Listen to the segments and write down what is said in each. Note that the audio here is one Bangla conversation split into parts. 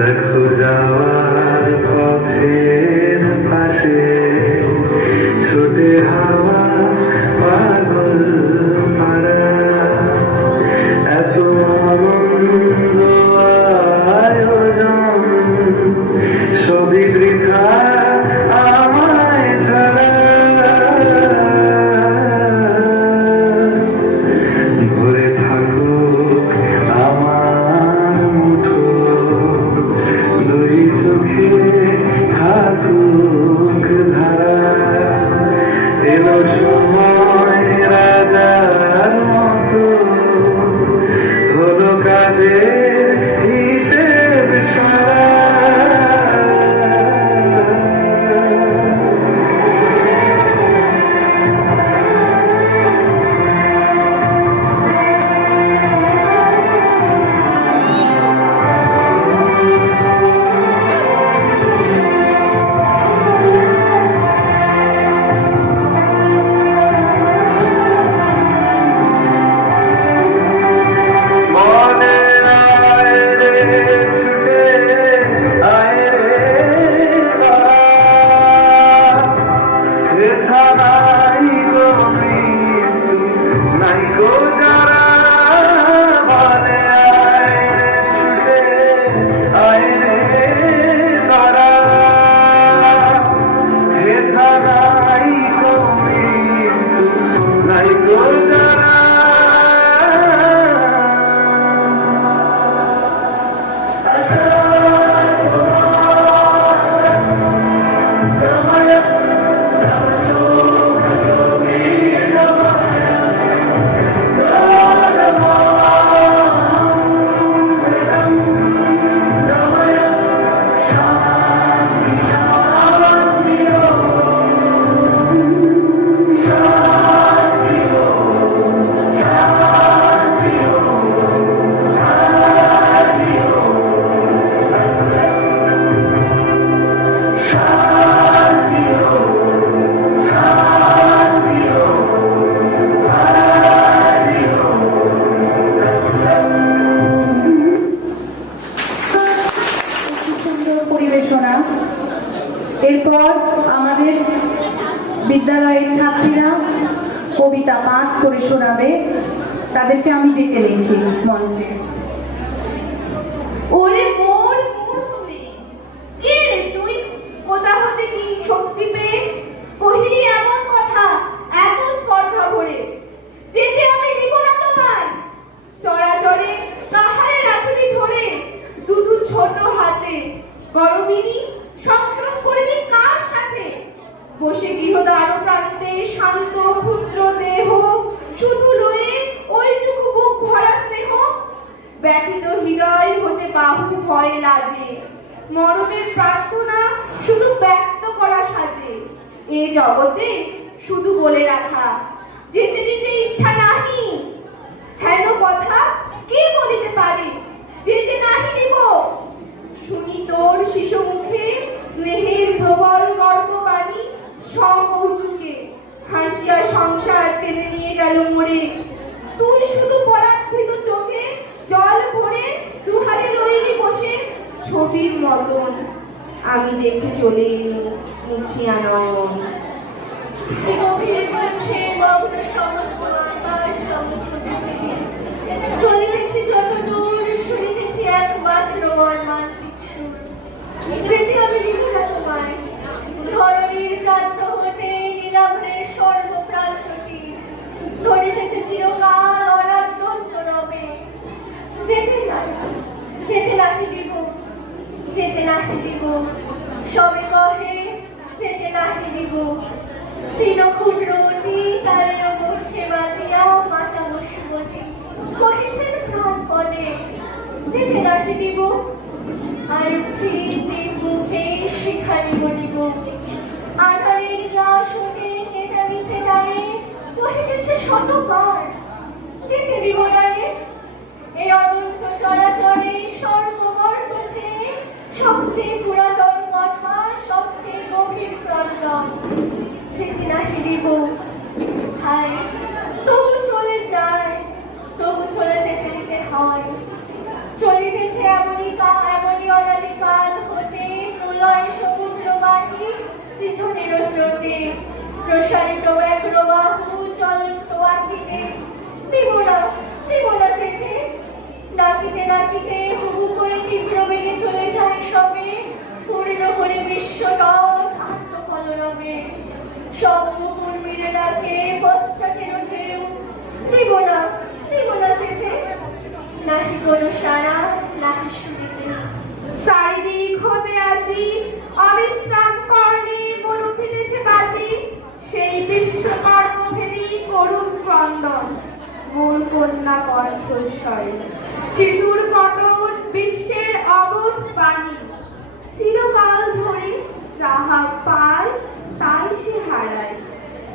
দেখো যাওয়ার পথের পাশে ছোটে হাওয়া পাগল পাড়া এত আনন্দ আয়োজন সবই বৃথা আমায় ছাড়া ভরে থাকুক আমার মুঠো দুই চোখে থাকুক ধারা এলো সময় রাজার মতো হলো কাজের হিসেব সারা এরপর আমাদের বিদ্যালয়ের ছাত্রীরা কবিতা পাঠ করে শোনাবে। তাদেরকে আমি ডেকে নিয়েছি মঞ্চে। ওরে মোর মূর্তি কে রে তুই কোথা হতে কি শক্তি পেয়ে কহিলি এমন কথা এত স্পর্ধা ভরে যেতে আমি দিব না তোমায় চরাচরে কাহারে রাখবি ধরে দুটো ছোট হাতে গরমিনী সংগ্রাম করবি কার সাথে বসে গৃহদ্বার প্রান্তে শান্ত ক্ষুদ্র দেহ শুধু রয়ে ওইটুকু বুক ভরা স্নেহ ব্যথিত হৃদয় হতে বাহু ভয় লাগে মরণের প্রার্থনা শুধু ব্যক্ত করা সাজে এ জগতে শুধু বলে রাখা যেতে দিতে ইচ্ছা নাহি হেন কথা কে বলিতে পারে যেতে নাহি দিব শুনি তোর শিশু মুখে স্নেহের প্রবল গর্ববাণী সকৌতুকে হাসিয়া সংসার টেনে নিয়ে গেল মোরে তুই শুধু পরাকৃত চোখে জল ভরে দুহারে রইলি বসে ছবির মতন আমি দেখে চলে এলুম মুছিয়া নয়ন চলিতেছি যত দূর শুনিতেছি একমাত্র মর্মান্তিক সুর যেতে আমি দিব না তোমায় ধরণীর প্রান্ত হতে নীলাভের সর্বপ্রান্তটি ধরিতেছে চিরকাল অনাদ্যন্ত রবে যেতে নাহি দিব যেতে নাহি দিব সবে কহে যেতে নাহি দিব তিন ক্ষুদ্র তারে মুখে বাঁধিয়া মাতা বসুমতী কহিছেন প্রাণ পদে যেতে নাহি দিব আয়ুক্ষী মুখে শিখানি বলিব আধারের গ্রাস হতে এটা নিচে ডালে কহিতেছে শতবার যেতে দিব ডালে এই অনন্ত চরাচরে সর্ববর্গ ছেড়ে সবচেয়ে পুরাতন কথা সবচেয়ে গভীর প্রণয় যেতে নাহি দিব হায় তবু চলে যায় তবু চলে যেতে দিতে হয় চলিতেছে এমনই অনাদিক নাচিতে নাচিতে হুহু করে তীব্র বেগে চলে যায় সবে, পূর্ণ করে বিশ্বটন আত্মফলরবে। সর্বকর্মীরে ডাকে পশ্চাতের ঢেউ, দিব না শেষে, নাকি কোনো সারা, নাকি শুনিতে। চারিদিক হতে আজি অবিশ্রাম কর্ণে মন উঠিতেছে বাজি, সেই বিশ্বকর্মভেদী করুণ ক্রন্দন মূল কন্যা কণ্ঠস্বরে। শিশুর পতন বিশ্বের অবোধ বাণী, চিরকাল ধরে যাহা পায় তাই সে হারায়।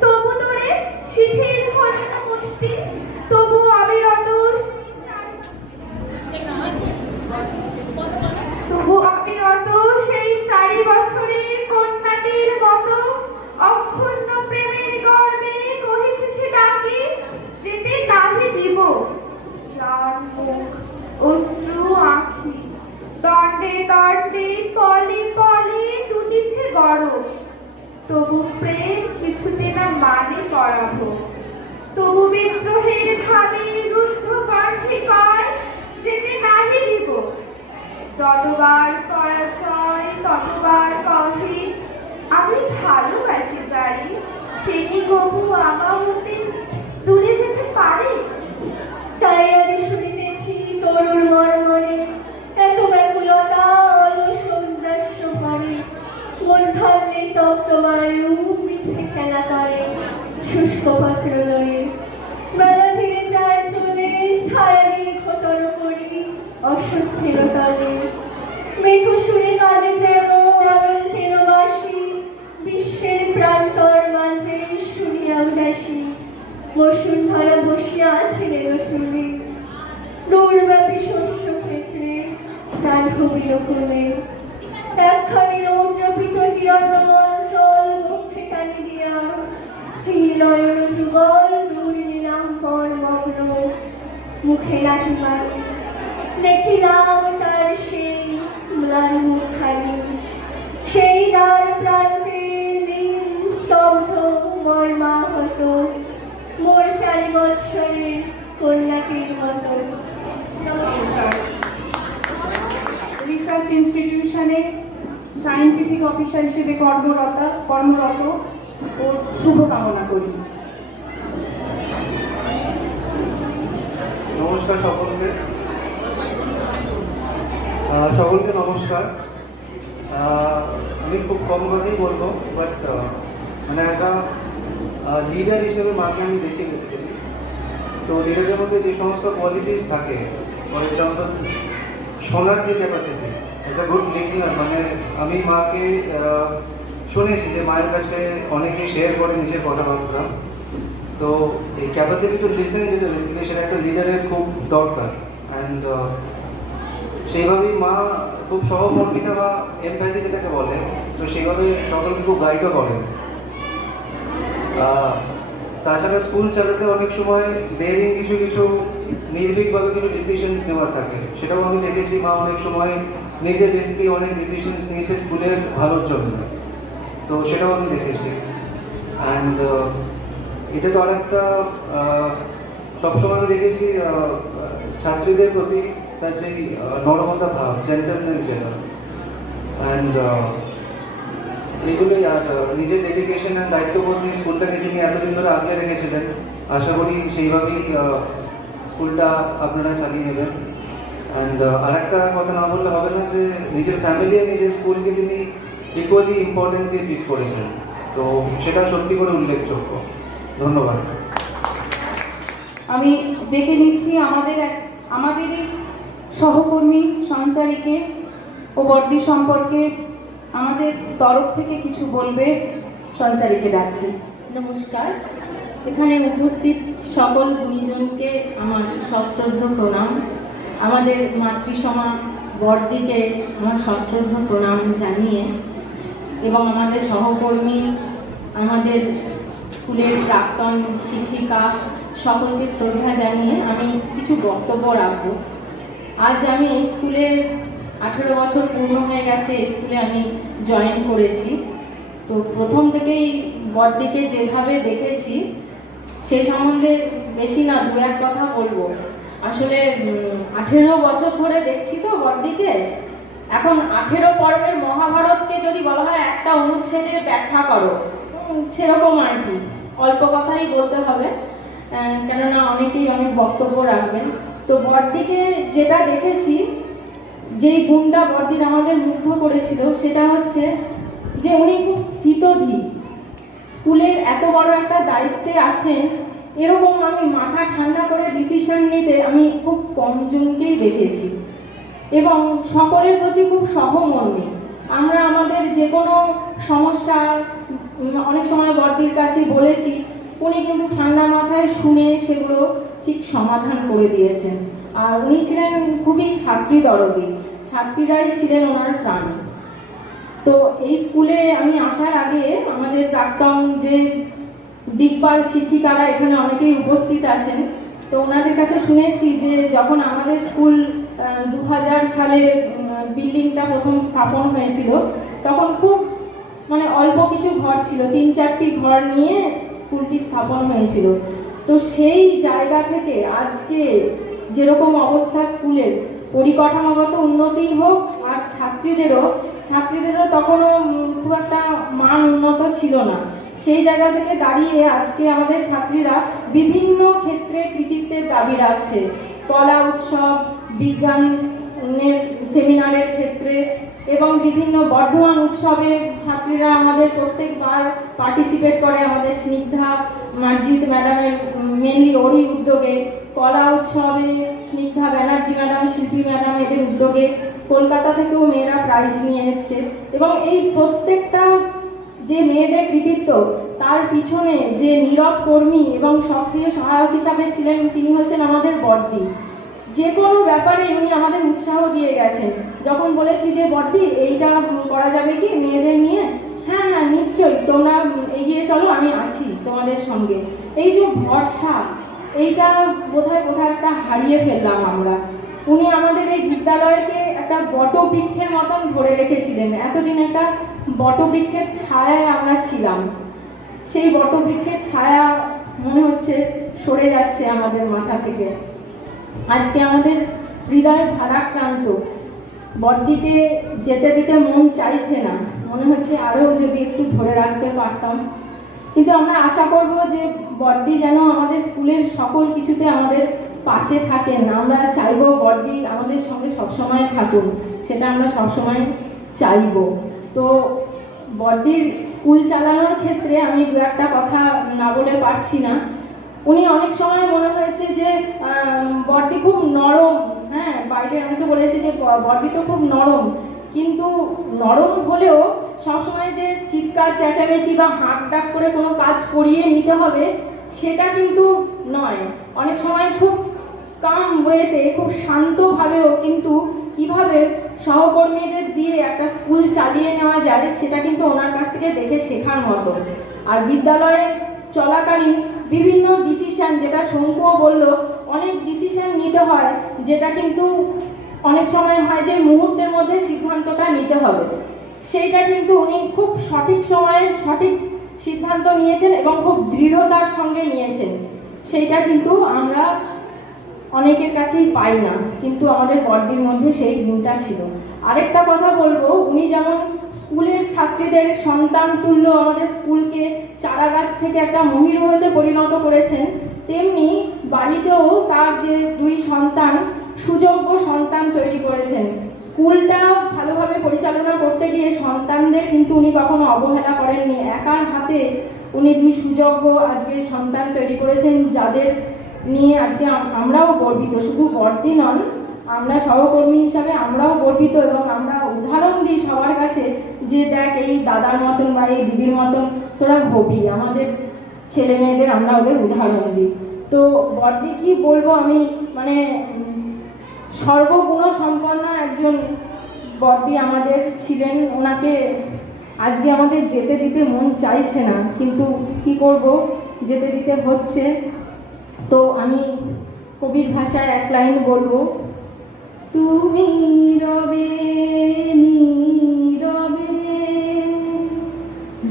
তবু তোরে শিথিল হল না মুষ্টি, তবু অবিরত সেই 4 বছরের কন্যাটির মতো অক্ষুণ্ণ প্রেমের গর্বে কহিছে সে ডাকি, যেতে নাহি দিব। লাল মুখ, অশ্রু আঁখি, দণ্ডে দণ্ডে কলে কলে টুটিছে গরম, তবু প্রেম কিছুতে না মানে করাবো। তবু বিদ্রোহের ধানে রুদ্ধ কণ্ঠে কয়, যেতে নাহি দিব। যতবার পরাজয় ততবার কহে, আমি ভালোবাসি যারি, সে কি কবু আমার হতে দূরে যেতে পারে? তাই আমি শুনিতেছি তরুণ মর্মরে এত ব্যাকুলতা অলস উদ্রাস্য করে। মূর্ধন্যে তপ্ত বায়ু মিছে খেলা করে শুষ্ক পাত্র লয়ে। বেলা ধীরে যায় চলে ছায়া দীর্ঘতর করি অসুস্থির তলে। মেঠো সুরে কাঁদে যেন অনন্তের বাসি, বিশ্বের প্রান্তর মাঝে শুনিয়া উদাসী। বসুন্ধরা বসিয়া ছেড়ে চুলে, দূরব্যাপী শস্য ক্ষেত্রে চাল ঘুমিয়ে কোলে। একখানি রৌদ্রপীত হিরণ্য অঞ্চল মুখে টানি দিয়া, স্থির নয়ন যুগল দূর নীলাম্বর মগ্ন। মুখে নাহি মানি দেখিলাম তার সেই ম্লান মুখখানি, সেই দ্বার প্রান্তে লীন স্তব্ধ মর্মাহত মোর 4 বৎসরের কন্যাটির মতো। নমস্কার। রিসার্চ ইনস্টিটিউশনে সায়েন্টিফিক অফিসার হিসেবে কর্মরত ও শুভকামনা করি। নমস্কার সকলকে নমস্কার। আমি খুব কম কথাই বলবো, বাট মানে একটা লিডার হিসেবে মাকে আমি দেখে বেসিক্যালি। তো লিডারের মধ্যে যে সমস্ত কোয়ালিটিস থাকে, ফর এক্সাম্পল শোনার যে capacity, as a good listener. মানে আমি মাকে শুনেছি যে মায়ের কাছে অনেকে শেয়ার করে নিজের কথাবার্তা। তো এই ক্যাপাসিটি টু লিসেন যেটা বেসিক্যালি সেটা একটা লিডারের খুব দরকার। অ্যান্ড সেইভাবেই মা খুব সহমর্মিতা বা এমপ্যাথি যেটাকে বলে, তো সেইভাবে সকলকে খুব গাইডও করেন। তাছাড়া স্কুল চালাতে অনেক সময় ডেয়ারিং কিছু নির্ভীকভাবে কিছু ডিসিশনস নেওয়ার থাকে, সেটাও আমি দেখেছি। মা অনেক সময় নিজের বেসিকলি অনেক ডিসিশনস নিয়েছে স্কুলের ভালোর জন্য, তো সেটাও আমি দেখেছি। অ্যান্ড এটা তো আরেকটা সবসময় আমি দেখেছি ছাত্রীদের প্রতি তার যে নরমতা ভাব, জেন্টলনেস যেটা, অ্যান্ড এইগুলোই। আর নিজের ডেডিকেশন অ্যান্ড দায়িত্ববোধ নিয়ে স্কুলটাকে যিনি এতদিন ধরে আগলে রেখেছিলেন, আশা করি সেইভাবেই স্কুলটা আপনারা চালিয়ে নেবেন। অ্যান্ড আরেকটা কথা না বললে হবে না যে নিজের ফ্যামিলি আর নিজের স্কুলকে তিনি ইকুয়ালি ইম্পর্টেন্স দিয়ে ট্রিট করেছেন, তো সেটা সত্যি করে উল্লেখযোগ্য। ধন্যবাদ। আমি ডেকে নিচ্ছি আমাদেরই সহকর্মী সঞ্চারীকে ও বর্দি সম্পর্কে আমাদের তরফ থেকে কিছু বলবে। সঞ্চারীকে ডাকছি। নমস্কার। এখানে উপস্থিত সকল গুণীজনকে আমার সশ্রদ্ধ প্রণাম। আমাদের মাতৃসমাজ বর্দিকে আমার সশ্রদ্ধ প্রণাম জানিয়ে, এবং আমাদের সহকর্মী, আমাদের স্কুলের প্রাক্তন শিক্ষিকা সকলকে শ্রদ্ধা জানিয়ে আমি কিছু বক্তব্য রাখবো। আজ আমি এই স্কুলে 18 বছর পূর্ণ হয়ে গেছে, এই স্কুলে আমি জয়েন করেছি। তো প্রথম থেকেই বড়দিকে যেভাবে দেখেছি সেই সম্বন্ধে বেশি না 2-1 কথা বলবো। আসলে 18 বছর ধরে দেখছি তো বড়দিকে। এখন 18 পর্বের মহাভারতকে যদি বলা হয় একটা অনুচ্ছেদে ব্যাখ্যা করো, সেরকম আর কি, অল্প কথাই বলতে হবে, কেননা অনেকেই অনেক বক্তব্য রাখবেন। তো বড়দিকে যেটা দেখেছি, যেই গুণটা বড়দিন আমাদের মুগ্ধ করেছিল, সেটা হচ্ছে যে উনি খুব স্থিতধী। স্কুলের এত বড় একটা দায়িত্বে আছেন, এরকম আমি মাথা ঠান্ডা করে ডিসিশন নিতে আমি খুব কমজনকেই দেখেছি, এবং সকলের প্রতি খুব সহমর্মী। আমরা আমাদের যে কোনো সমস্যা অনেক সময় বড়দির কাছে বলেছি, উনি কিন্তু ঠান্ডা মাথায় শুনে সেগুলো ঠিক সমাধান করে দিয়েছেন। আর উনি ছিলেন খুবই ছাত্রী দরদি, ছাত্রীরাই ছিলেন ওনার প্রাণ। তো এই স্কুলে আমি আসার আগে আমাদের প্রাক্তন যে দিকপাল শিক্ষিকারা এখানে অনেকেই উপস্থিত আছেন, তো ওনাদের কাছে শুনেছি যে যখন আমাদের স্কুল 2000 সালে বিল্ডিংটা প্রথম স্থাপন হয়েছিল, তখন খুব অল্প কিছু ঘর ছিল, 3-4টি ঘর নিয়ে স্কুলটি স্থাপন হয়েছিল। তো সেই জায়গা থেকে আজকে যেরকম অবস্থা স্কুলের, পরিকাঠামোগত উন্নতি হোক আর ছাত্রীদেরও তখনও খুব একটা মান উন্নত ছিল না। সেই জায়গা থেকে দাঁড়িয়ে আজকে আমাদের ছাত্রীরা বিভিন্ন ক্ষেত্রে কৃতিত্বের দাবি রাখছে। কলা উৎসব, বিজ্ঞানের সেমিনারের ক্ষেত্রে এবং বিভিন্ন বর্ধমান উৎসবে ছাত্রীরা আমাদের প্রত্যেকবার পার্টিসিপেট করে। আমাদের স্নিগ্ধা মার্জিত ম্যাডামের মেনলি ওরই উদ্যোগে, কলা উৎসবে স্নিগ্ধা ব্যানার্জি ম্যাডাম, শিল্পী ম্যাডাম এদের উদ্যোগে কলকাতা থেকেও মেয়েরা প্রাইজ নিয়ে এসছে। এবং এই প্রত্যেকটা যে মেয়েদের কৃতিত্ব, তার পিছনে যে নীরব কর্মী এবং সক্রিয় সহায়ক হিসাবে ছিলেন, তিনি হচ্ছেন আমাদের বড়দি। যে কোনো ব্যাপারে উনি আমাদের উৎসাহ দিয়ে গেছেন। যখন বলেছি যে বড়দি এইটা করা যাবে কি মেয়েদের নিয়ে, হ্যাঁ হ্যাঁ নিশ্চয়ই, তোমরা এগিয়ে চলো, আমি আছি তোমাদের সঙ্গে। এই যে ভরসা, এইটা কোথায় একটা হারিয়ে ফেললাম আমরা। উনি আমাদের এই বিদ্যালয়কে একটা বটবৃক্ষের মতন ধরে রেখেছিলেন। এতদিন একটা বটবৃক্ষের ছায়ায় আমরা ছিলাম, সেই বটবৃক্ষের ছায়া মনে হচ্ছে সরে যাচ্ছে আমাদের মাথা থেকে। আজকে আমাদের হৃদয় ভারাক্রান্ত, বড়দিকে যেতে দিতে মন চাইছে না, মনে হচ্ছে আরও যদি একটু ধরে রাখতে পারতাম। কিন্তু আমরা আশা করব যে বড়দি যেন আমাদের স্কুলের সকল কিছুতে আমাদের পাশে থাকেন। আমরা চাইব বড়দি আমাদের সঙ্গে সবসময় থাকুন, সেটা আমরা সবসময় চাইব। তো বড়দির স্কুল চালানোর ক্ষেত্রে আমি দু একটা কথা না বলে পারছি না। উনি অনেক সময় মনে হয়েছে যে বড়দি খুব নরম, হ্যাঁ বাইরে আমি তো বলেছি যে বড়দি তো খুব নরম, কিন্তু নরম হলেও সবসময় যে চিৎকার চেঁচামেচি বা হাত ডাক করে কোনো কাজ করিয়ে নিতে হবে সেটা কিন্তু নয়। অনেক সময় খুব কাম ওয়েতে, খুব শান্তভাবেও কিন্তু কিভাবে সহকর্মীদের দিয়ে একটা স্কুল চালিয়ে নেওয়া যায় সেটা কিন্তু ওনার কাছ থেকে দেখে শেখার মতো। আর বিদ্যালয়ে চলাকালীন বিভিন্ন ডিসিশন, যেটা শঙ্কুও বললো, অনেক ডিসিশন নিতে হয়, যেটা কিন্তু অনেক সময় হয় যে মুহূর্তের মধ্যে সিদ্ধান্তটা নিতে হবে, সেইটা কিন্তু উনি খুব সঠিক সময়ে সঠিক সিদ্ধান্ত নিয়েছেন এবং খুব দৃঢ়তার সঙ্গে নিয়েছেন। সেইটা কিন্তু আমরা অনেকের কাছেই পাই না, কিন্তু আমাদের বড়দির মধ্যে সেই গুণটা ছিল। আরেকটা কথা বলবো, উনি যেমন স্কুলের ছাত্রীদের সন্তান তুল্য আমাদের স্কুলকে চারা গাছ থেকে একটা মহিরুহতে পরিণত করেছেন, তেমনি বাড়িতেও তার যে দুই সন্তান, সুযোগ্য সন্তান তৈরি করেছেন। স্কুলটা ভালোভাবে পরিচালনা করতে গিয়ে সন্তানদের কিন্তু উনি কখনো অবহেলা করেননি। একার হাতে উনি দুই সুযোগ্য আজকে সন্তান তৈরি করেছেন, যাদের নিয়ে আজকে আমরাও গর্বিত। শুধু বড়দি নন, আমরা সহকর্মী হিসাবে আমরাও গর্বিত এবং আমরা উদাহরণ দিই সবার কাছে যে দেখ এই দাদার মতন বা এই দিদির মতন তোরা হবি। আমাদের ছেলে মেয়েদের আমরা ওদের উদাহরণ দিই। তো বড়দি কি বলবো আমি, সর্বগুণ সম্পন্ন একজন বড়দি আমাদের ছিলেন। ওনাকে আজকে আমাদের যেতে দিতে মন চাইছে না, কিন্তু কি করব, যেতে দিতে হচ্ছে। তো আমি কবির ভাষায় এক লাইন বলবো, তুমি রবে নীরবে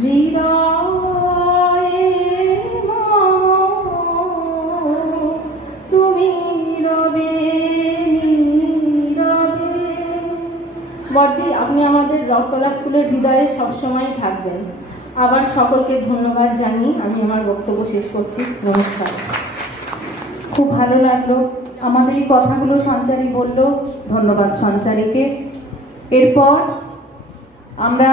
হৃদয়ে তুমি রবে বর্দি, আপনি আমাদের রথতলা স্কুলের হৃদয়ে সবসময় থাকবেন। আবার সকলকে ধন্যবাদ জানিয়ে আমি আমার বক্তব্য শেষ করছি। নমস্কার। খুব ভালো লাগলো আমাদের এই কথাগুলো সঞ্চারী বলল, ধন্যবাদ সঞ্চারীকে। এরপর আমরা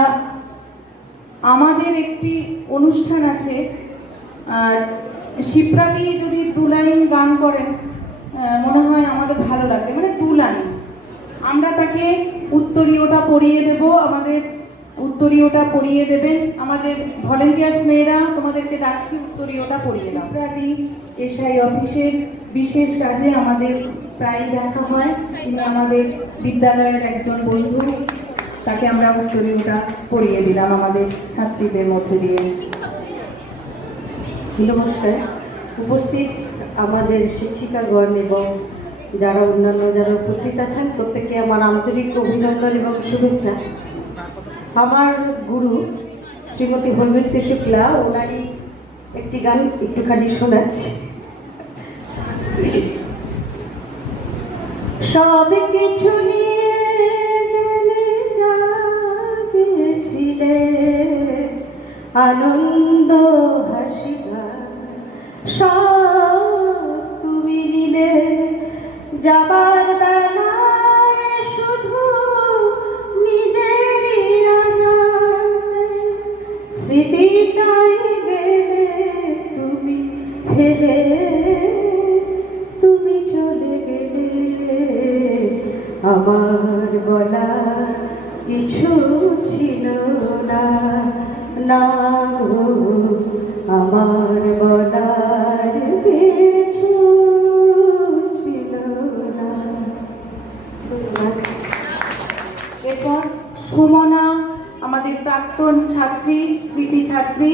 আমাদের একটি অনুষ্ঠান আছে, শিপ্রাদি যদি 2 লাইন গান করেন মনে হয় আমাদের ভালো লাগবে, মানে 2 লাইন। আমরা তাকে উত্তরীয়টা পড়িয়ে দেব, আমাদের উত্তরীয়টা পড়িয়ে দেবেন আমাদের ভলেন্টিয়ার্স মেয়েরা, তোমাদেরকে ডাকছি উত্তরীয়টা পড়িয়ে দাও। শিপ্রাদি এসআই অফিসের বিশেষ কাজে আমাদের প্রায় দেখা হয়, তিনি আমাদের বিদ্যালয়ের একজন বন্ধু, তাকে আমরা উত্তরীয়টা পড়িয়ে দিলাম আমাদের ছাত্রীদের মধ্যে দিয়ে। নমস্কার। উপস্থিত আমাদের শিক্ষিকাগণ এবং যারা অন্যান্য যারা উপস্থিত আছেন প্রত্যেকে আমার আন্তরিক অভিনন্দন এবং শুভেচ্ছা। আমার গুরু শ্রীমতী হরমিত্র শুক্লা, ওনারই একটি গান একটুখানি শোনাচ্ছি। সব কিছু নিয়ে গিয়েছিলে আনন্দ হাসিবা, সব তুমি নিলে যাবার বেলায় শুধু নিজেরই স্মৃতিটাই গেলে তুমি ফেলে, তুমি চলে গেলে। আমার বলা কিছু ছিল না, না গো, আমার বলার কিছু ছিল না। এরপর সুমনা, আমাদের প্রাক্তন ছাত্রী, কৃতি ছাত্রী,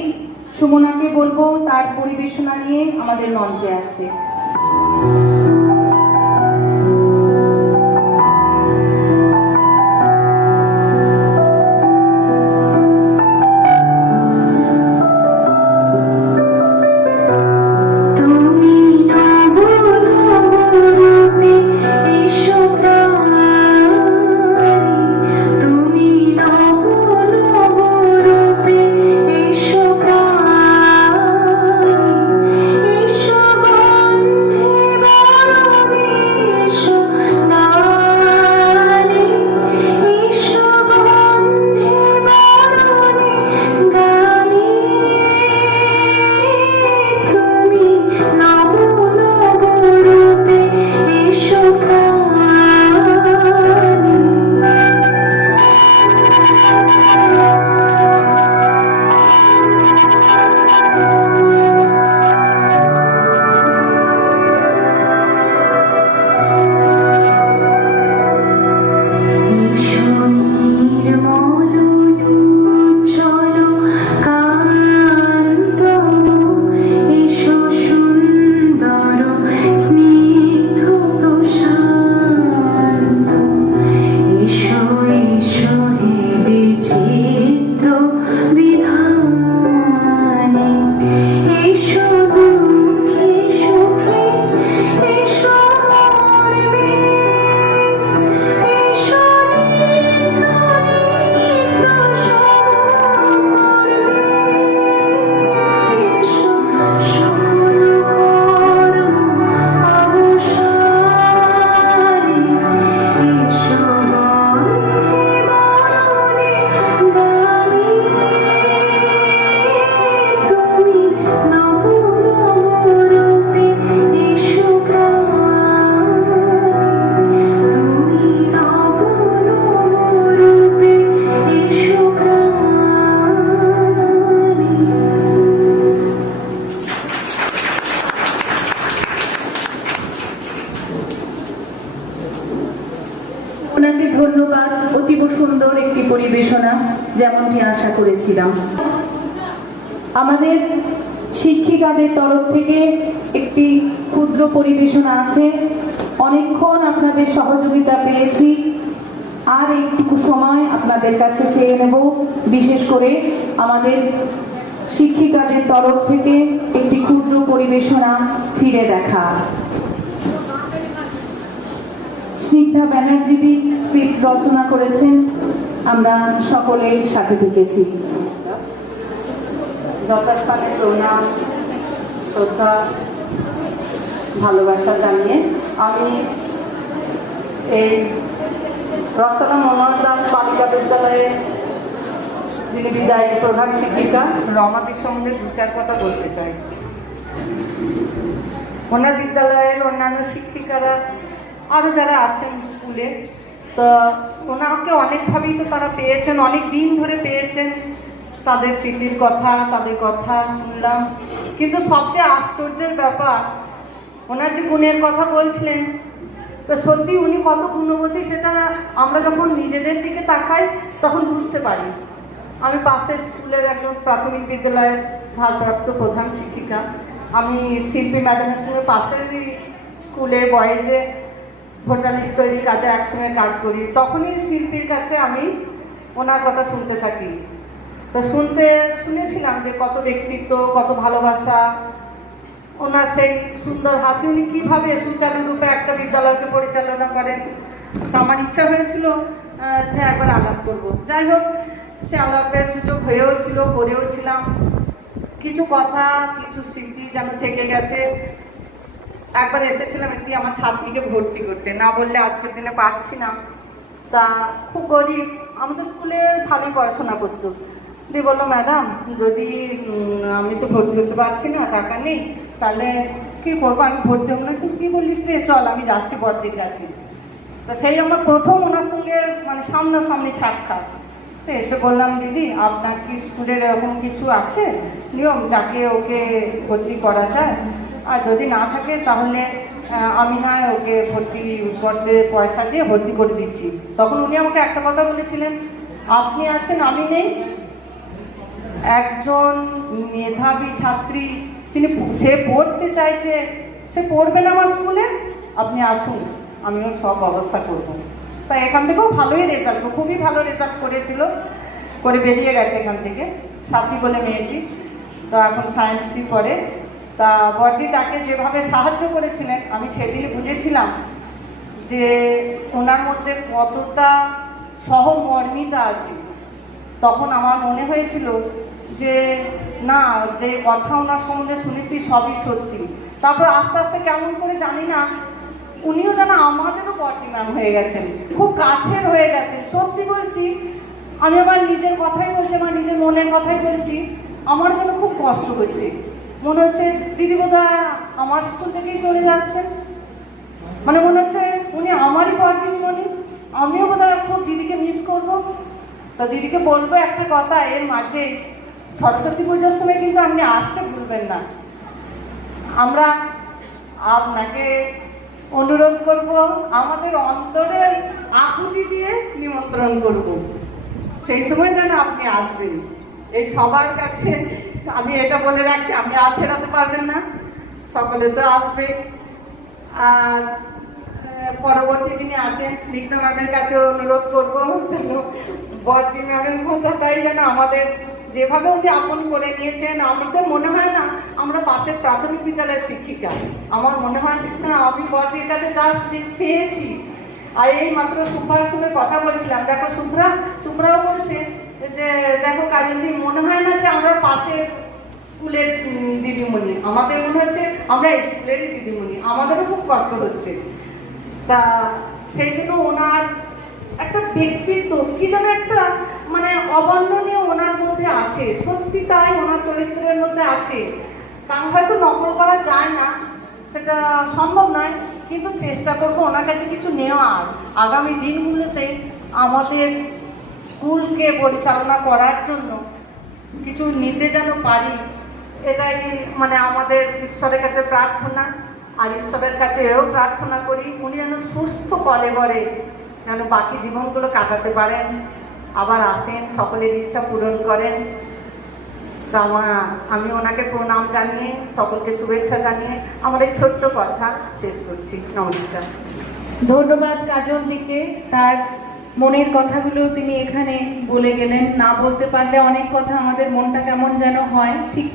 সুমনাকে বলবো তার পরিবেশনা নিয়ে আমাদের মঞ্চে আসতে। ওনাকে ধন্যবাদ, অতীব সুন্দর একটি পরিবেশনা, যেমনটি আশা করেছিলাম। আমাদের শিক্ষিকাদের তরফ থেকে একটি ক্ষুদ্র পরিবেশনা আছে, অনেকক্ষণ আপনাদের সহযোগিতা পেয়েছি, আর একটু সময় আপনাদের কাছে চেয়ে নেব। বিশেষ করে আমাদের শিক্ষিকাদের তরফ থেকে একটি ক্ষুদ্র পরিবেশনা, ফিরে দেখা। স্নিগ্ধা ব্যানার্জি স্ক্রিপ্ট রচনা করেছেন, আমরা সকলের সাথে থেকেছি। যথাস্থানে প্রণাম, শ্রদ্ধা, ভালোবাসা জানিয়ে আমি এই রক্তনাম মনোহর দাস বালিকা বিদ্যালয়ের যিনি বিদায়ী প্রধান শিক্ষিকা রমাদির সম্বন্ধে দু চার কথা বলতে চাই। ওনার বিদ্যালয়ের অন্যান্য শিক্ষিকারা আরও যারা আছেন স্কুলে, তো ওনাকে অনেকভাবেই তো তারা পেয়েছেন, অনেক দিন ধরে পেয়েছেন। তাদের স্মৃতির কথা, তাদের কথা শুনলাম, কিন্তু সবচেয়ে আশ্চর্যের ব্যাপার ওনার যে গুণের কথা বলছিলেন, তো সত্যি উনি কত গুণবতী সেটা আমরা যখন নিজেদের দিকে তাকাই তখন বুঝতে পারি। আমি পাশের স্কুলের একজন প্রাথমিক বিদ্যালয়ের ভারপ্রাপ্ত প্রধান শিক্ষিকা। আমি শিল্পী ম্যাডামের সঙ্গে পাশেরই স্কুলে বয়েজে ভোটার লিস্ট তৈরির কাজে একসঙ্গে কাজ করি। তখনই শিল্পীর কাছে আমি ওনার কথা শুনতে থাকি। তো শুনেছিলাম যে কত ব্যক্তিত্ব, কত ভালোবাসা, ওনার সেই সুন্দর হাসি, উনি কীভাবে সুচারুরূপে একটা বিদ্যালয়কে পরিচালনা করেন। তো আমার ইচ্ছা হয়েছিল যে একবার আলাপ করবো। যাই হোক, সে আলাপের সুযোগ হয়েও ছিল, করেও ছিলাম। কিছু কথা, কিছু স্মৃতি যেন থেকে গেছে। একবার এসেছিলাম একটি আমার ছাত্রীকে ভর্তি করতে, না বললে আজকের দিনে পারছি না। তা খুব গরিব, আমাদের স্কুলে ভালোই পড়াশোনা করতো। দিয়ে বললো, ম্যাডাম যদি আমি তো ভর্তি হতে পারছি না, টাকা নেই, তাহলে কী করবো, আমি ভর্তি হবো না। কী বলিস রে, চল আমি যাচ্ছি বড়দির কাছে। তা সেই আমার প্রথম ওনার সঙ্গে মানে সামনাসামনি সাক্ষাৎ। তো এসে বললাম, দিদি আপনার কি স্কুলের এরকম কিছু আছে নিয়ম যাকে ওকে ভর্তি করা যায়? আর যদি না থাকে তাহলে আমি না ওকে ভর্তি করতে পয়সা দিয়ে ভর্তি করে দিচ্ছি। তখন উনি আমাকে একটা কথা বলেছিলেন, আপনি আছেন আমি নেই, একজন মেধাবী ছাত্রী সে পড়তে চাইছে, সে পড়বে না আমার স্কুলে, আপনি আসুন, আমিও সব ব্যবস্থা করবো। তাই এখান থেকেও ভালোই রেজাল্ট, খুবই ভালো রেজাল্ট করেছিল, করে বেরিয়ে গেছে এখান থেকে। সাথী বলে মেয়েটি, তো এখন সায়েন্সই পড়ে। তা বড়দি তাকে যেভাবে সাহায্য করেছিলেন, আমি সেদিনই বুঝেছিলাম যে ওনার মধ্যে কতটা সহমর্মিতা আছে। তখন আমার মনে হয়েছিল যে না, যে কথা ওনার সম্বন্ধে শুনেছি সবই সত্যি। তারপর আস্তে আস্তে কেমন করে জানি না, উনিও যেন আমাদেরও বড়দি ম্যাম হয়ে গেছেন, খুব কাছের হয়ে গেছেন। সত্যি বলছি, আমি আমার নিজের কথাই বলছি, আমার নিজের মনের কথাই বলছি, আমার জন্য খুব কষ্ট হচ্ছে। মনে হচ্ছে দিদি বোধহয় আমার স্কুল থেকেই চলে যাচ্ছেন, মানে মনে হচ্ছে উনি আমারই বড়দিনী মনি, আমিও বোধহয় খুব দিদিকে মিস করবো। তা দিদিকে বলবো একটা কথা, এর মাঝে সরস্বতী পুজোর সময় কিন্তু আপনি আসতে ভুলবেন না। আমরা আপনাকে অনুরোধ করব, আমাদের অন্তরের আকুতি দিয়ে নিমন্ত্রণ করব, সেই সময় যেন আপনি আসবেন। এই সবার কাছে আমি এটা বলে রাখছি, আপনি আর ফেরাতে পারবেন না, সকলে তো আসবে। আর পরবর্তী যিনি আছেন স্নিগ্ধা ম্যামের কাছে অনুরোধ করবো, বড়দি ম্যামের কথাটাই যেন আমাদের যেভাবে উনি আপন করে নিয়েছেন। আমাদের মনে হয় না আমরা পাশের প্রাথমিক বিদ্যালয়ের শিক্ষিকা, আমার মনে হয় না আমি বড়দির কাছে কাজ পেয়েছি। আর এই মাত্র সুপ্রার সঙ্গে কথা বলছিলাম, দেখো সুপ্রাও বলছে যে দেখো কাজলদি, মনে হয় না যে আমরা পাশের স্কুলের দিদিমণি, আমাদের মনে হচ্ছে আমরা স্কুলেরই দিদিমণি, আমাদেরও খুব কষ্ট হচ্ছে। তা সেই জন্য ওনার একটা ব্যক্তিত্ব কি যেন একটা মানে অবর্ণনীয় ওনার মধ্যে আছে, সত্যি তাই ওনার চরিত্রের মধ্যে আছে। তা হয়তো নকল করা যায় না, সেটা সম্ভব নয়, কিন্তু চেষ্টা করবো ওনার কাছে কিছু নেওয়ার, আগামী দিনগুলোতে আমাদের স্কুলকে পরিচালনা করার জন্য কিছু নিতে যেন পারি, এটাই মানে আমাদের ঈশ্বরের কাছে প্রার্থনা। আর ঈশ্বরের কাছে এও প্রার্থনা করি উনি যেন সুস্থ বলে যেন বাকি জীবনগুলো কাটাতে পারেন, আবার আসেন, সকলের ইচ্ছা পূরণ করেন। তা আমি ওনাকে প্রণাম জানিয়ে, সকলকে শুভেচ্ছা জানিয়ে আমার এই ছোট্ট কথা শেষ করছি। নমস্কার। ধন্যবাদ কাজল দিকে, তার মনের কথাগুলো তিনি এখানে বলে গেলেন। না বলতে পারলে অনেক কথা আমাদের মনটা কেমন যেন হয়, ঠিক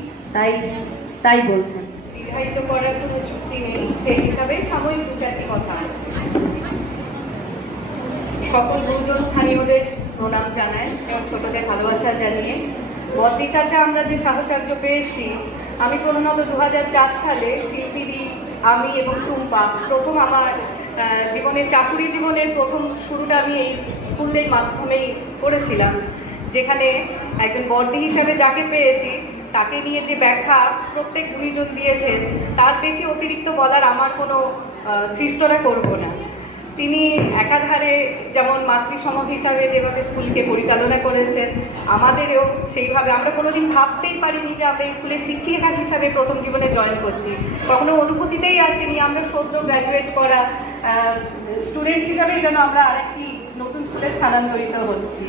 তাই বলছেন। বিবাহিত করার কোনো চুক্তি নেই, সেই হিসাবে সাময়িক দু চারটি কথা। সকল গুরুজন স্থানীয়দের প্রণাম জানাই। ছোটদের ভালোবাসা জানিয়ে। বদ্দির কাছে আমরা যে সাহচর্য পেয়েছি, আমি প্রধানত 2004 সালে শিল্পীদি আমি এবং টুম্পা প্রথম আমার জীবনের চাকুরি জীবনের প্রথম শুরুটা আমি এই স্কুলের মাধ্যমেই করেছিলাম, যেখানে একজন বর্দি হিসাবে যাকে পেয়েছি তাকে নিয়ে যে ব্যাখ্যা প্রত্যেক গুণীজন দিয়েছেন তার বেশি অতিরিক্ত বলার আমার কোনো ধৃষ্টতা করব না। তিনি একাধারে যেমন মাতৃসম হিসাবে যেভাবে স্কুলকে পরিচালনা করেছেন, আমাদেরও সেইভাবে আমরা কোনোদিন ভাবতেই পারিনি যে আমরা স্কুলের শিক্ষিকা হিসাবে প্রথম জীবনে জয়েন করছি। কখনো অনুভূতিতেই আসেনি আমরা সদ্য গ্র্যাজুয়েট করা স্টুডেন্ট হিসাবেই যেন আমরা আরেকটি নতুন স্কুলে স্থানান্তরিত হচ্ছি।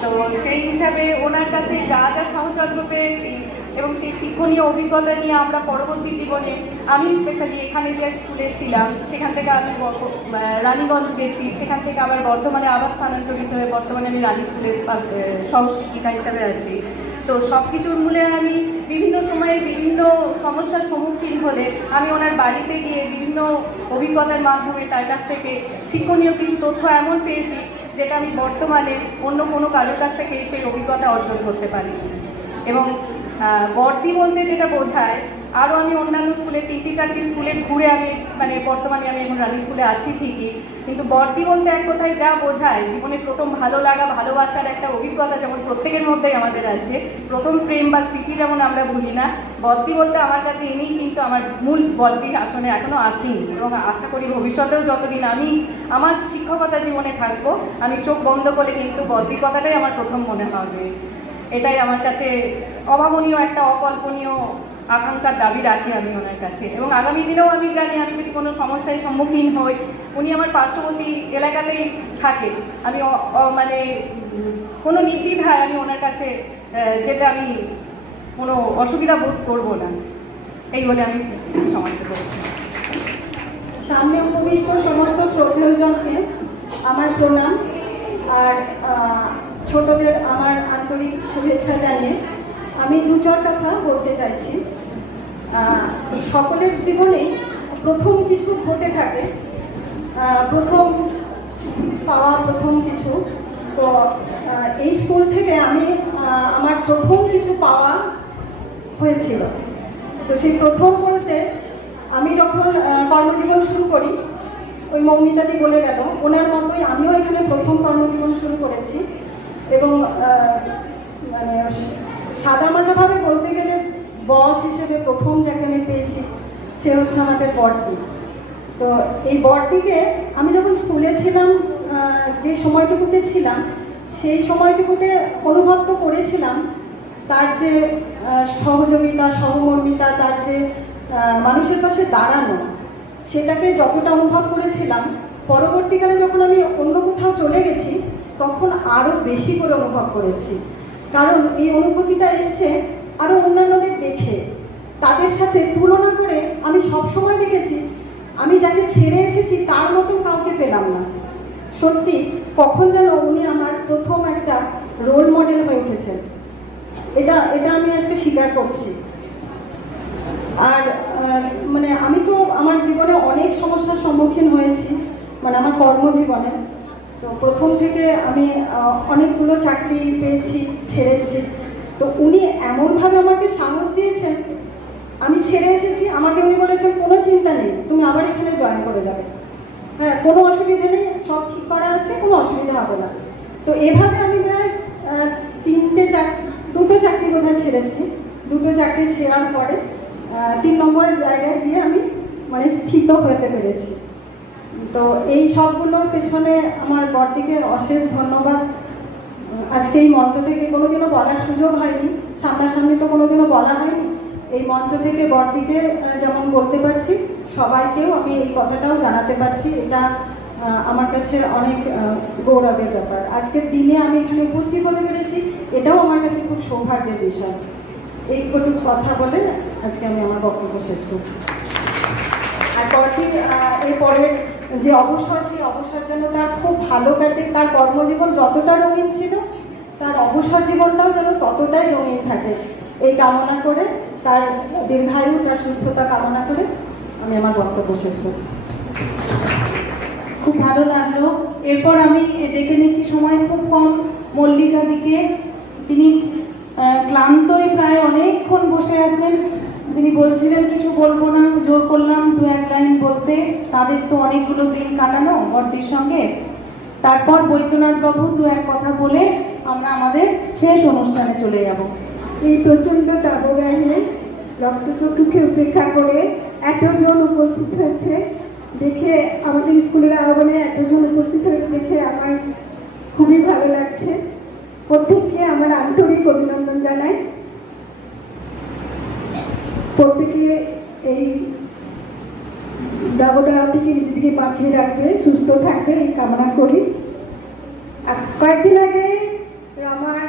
তো সেই হিসাবে ওনার কাছে যা যা সাহচর্য পেয়েছি এবং সেই শিক্ষণীয় অভিজ্ঞতা নিয়ে আমরা পরবর্তী জীবনে, আমি স্পেশালি এখানে যে স্কুলে ছিলাম সেখান থেকে আমি রানীগঞ্জ গেছি, সেখান থেকে আবার বর্তমানে আবার স্থানান্তরিত হয়ে বর্তমানে আমি রানী স্কুলের সহশিক্ষিকা হিসাবে আছি। তো সব কিছুর মূলে আমি বিভিন্ন সময়ে বিভিন্ন সমস্যার সম্মুখীন হলে আমি ওনার বাড়িতে গিয়ে বিভিন্ন অভিজ্ঞতার মাধ্যমে তার কাছ থেকে শিক্ষণীয় কিছু তথ্য এমন পেয়েছি যেটা আমি বর্তমানে অন্য কোনো কারোর কাছ থেকে সেই অভিজ্ঞতা অর্জন করতে পারি। এবং বর্দি বলতে যেটা বোঝায়, আরও আমি অন্যান্য স্কুলে 3-4টি স্কুলে ঘুরে আমি বর্তমানে আমি এখন রানী স্কুলে আছি ঠিকই, কিন্তু বর্দি বলতে এক কথায় যা বোঝায় জীবনে প্রথম ভালো লাগা ভালোবাসার একটা অভিজ্ঞতা যেমন প্রত্যেকের মধ্যেই আমাদের আছে, প্রথম প্রেম বা স্মৃতি যেমন আমরা ভুলি না, বর্দি বলতে আমার কাছে এনেই কিন্তু আমার মূল বর্দির আসনে এখনও আসেনি। এবং আশা করি ভবিষ্যতেও যতদিন আমি আমার শিক্ষকতা জীবনে থাকবো আমি চোখ বন্ধ করে কিন্তু বর্দির কথাটাই আমার প্রথম মনে হবে। এটাই আমার কাছে অভাবনীয় একটা অকল্পনীয় আকাঙ্ক্ষার দাবি রাখি আমি ওনার কাছে। এবং আগামী দিনেও আমি জানি আমি যদি কোনো সমস্যার সম্মুখীন হই, উনি আমার পার্শ্ববর্তী এলাকাতেই থাকে, আমি কোনো নির্দ্বিধায় আমি ওনার কাছে যেটা আমি কোনো অসুবিধা বোধ করবো না, এই বলে আমি সমাপ্ত করেছি। সামনে উপবিষ্ট সমস্ত শ্রদ্ধেয়জনকে আমার প্রণাম আর ছোটদের আমার আন্তরিক শুভেচ্ছা জানিয়ে আমি 2-4 কথা বলতে চাইছি। সকলের জীবনেই প্রথম কিছু ঘটে থাকে, প্রথম পাওয়া প্রথম কিছু। তো এই স্কুল থেকে আমি আমার প্রথম কিছু পাওয়া হয়েছিল। তো সেই প্রথম বলতে আমি যখন কর্মজীবন শুরু করি, ওই মৌমিতাদি বলে গেল, ওনার মতোই আমিও এখানে প্রথম কর্মজীবন শুরু করেছি। এবং সাদামাটাভাবে বলতে গেলে বস হিসেবে প্রথম যাকে আমি পেয়েছি সে হচ্ছে আমাদের বর্দি। তো এই বর্দিকে আমি যখন স্কুলে ছিলাম, যে সময়টুকুতে ছিলাম সেই সময়টুকুতে অনুভব তো করেছিলাম তার যে সহযোগিতা সহমর্মিতা, তার যে মানুষের পাশে দাঁড়ানো, সেটাকে যতটা অনুভব করেছিলাম, পরবর্তীকালে যখন আমি অন্য কোথাও চলে গেছি তখন আরও বেশি করে অনুভব করেছি। কারণ এই অনুভূতিটা এসছে আরও অন্যান্যদের দেখে, তাদের সাথে তুলনা করে আমি সবসময় দেখেছি আমি যাকে ছেড়ে এসেছি তার মতন কাউকে পেলাম না। সত্যি কখন যেন উনি আমার প্রথম একটা রোল মডেল হয়ে উঠেছেন, এটা আমি আজকে স্বীকার করছি। আর আমি তো আমার জীবনে অনেক সমস্যার সম্মুখীন হয়েছি, আমার কর্মজীবনে। তো প্রথম থেকে আমি অনেকগুলো চাকরি পেয়েছি, ছেড়েছি। তো উনি এমনভাবে আমাকে সাহস দিয়েছেন, আমি ছেড়ে এসেছি, আমাকে উনি বলেছেন কোনো চিন্তা নেই, তুমি আবার এখানে জয়েন করে যাবে, হ্যাঁ কোনো অসুবিধা নেই, সব ঠিক করা আছে, কোনো অসুবিধা হবে না। তো এভাবে আমি প্রায় 2টো চাকরি বোধহয় ছেড়েছি। 2টো চাকরি ছেড়ার পরে 3 নম্বরের জায়গায় দিয়ে আমি স্থিত হতে পেরেছি। তো এই সবগুলোর পেছনে আমার বর্দিকে অশেষ ধন্যবাদ। আজকে এই মঞ্চ থেকে কোনোদিনও বলার সুযোগ হয়নি, সামনাসামনি তো কোনোদিনও বলা হয়নি। এই মঞ্চ থেকে বর্দিকে যেমন বলতে পারছি, সবাইকেও আমি এই কথাটাও জানাতে পারছি, এটা আমার কাছে অনেক গৌরবের ব্যাপার। আজকের দিনে আমি এখানে উপস্থিত হতে পেরেছি, এটাও আমার কাছে খুব সৌভাগ্যের বিষয়। এইটুকু কথা বলে আজকে আমি আমার বক্তব্য শেষ করছি। আর বর্দির এরপরের যে অবসর, সেই অবসর যেন তার খুব ভালো কাটে, তার কর্মজীবন যতটা রঙিন ছিল তার অবসর জীবনটাও যেন ততটাই রঙিন থাকে, এই কামনা করে, তার দীর্ঘায়ু, তার সুস্থতা কামনা করে আমি আমার বক্তব্য শেষ করছি। খুব ভালো লাগলো। এরপর আমি ডেকে নিচ্ছি, সময় খুব কম, মল্লিকাদিকে। তিনি ক্লান্তই প্রায় অনেকক্ষণ বসে আছেন। তিনি বলছিলেন কিছু বলবো না, জোর করলাম দু এক লাইন বলতে। তাদের তো অনেকগুলো দিন কাটানো বর্দির সঙ্গে। তারপর বৈদ্যনাথবাবু দু এক কথা বলে আমরা আমাদের শেষ অনুষ্ঠানে চলে যাব। এই প্রচণ্ড দাবদাহে রক্তচক্ষুকে উপেক্ষা করে এতজন উপস্থিত হয়েছে দেখে, আমাদের স্কুলের আহ্বানে এতজন উপস্থিত হয়েছে দেখে আমার খুবই ভালো লাগছে। প্রত্যেককে আমার আন্তরিক অভিনন্দন জানাই। প্রত্যেকে এই দাবদাহ থেকে নিজেদেরকে বাঁচিয়ে রাখবে, সুস্থ থাকবে এই কামনা করি। আর কয়েকদিন আগে আমার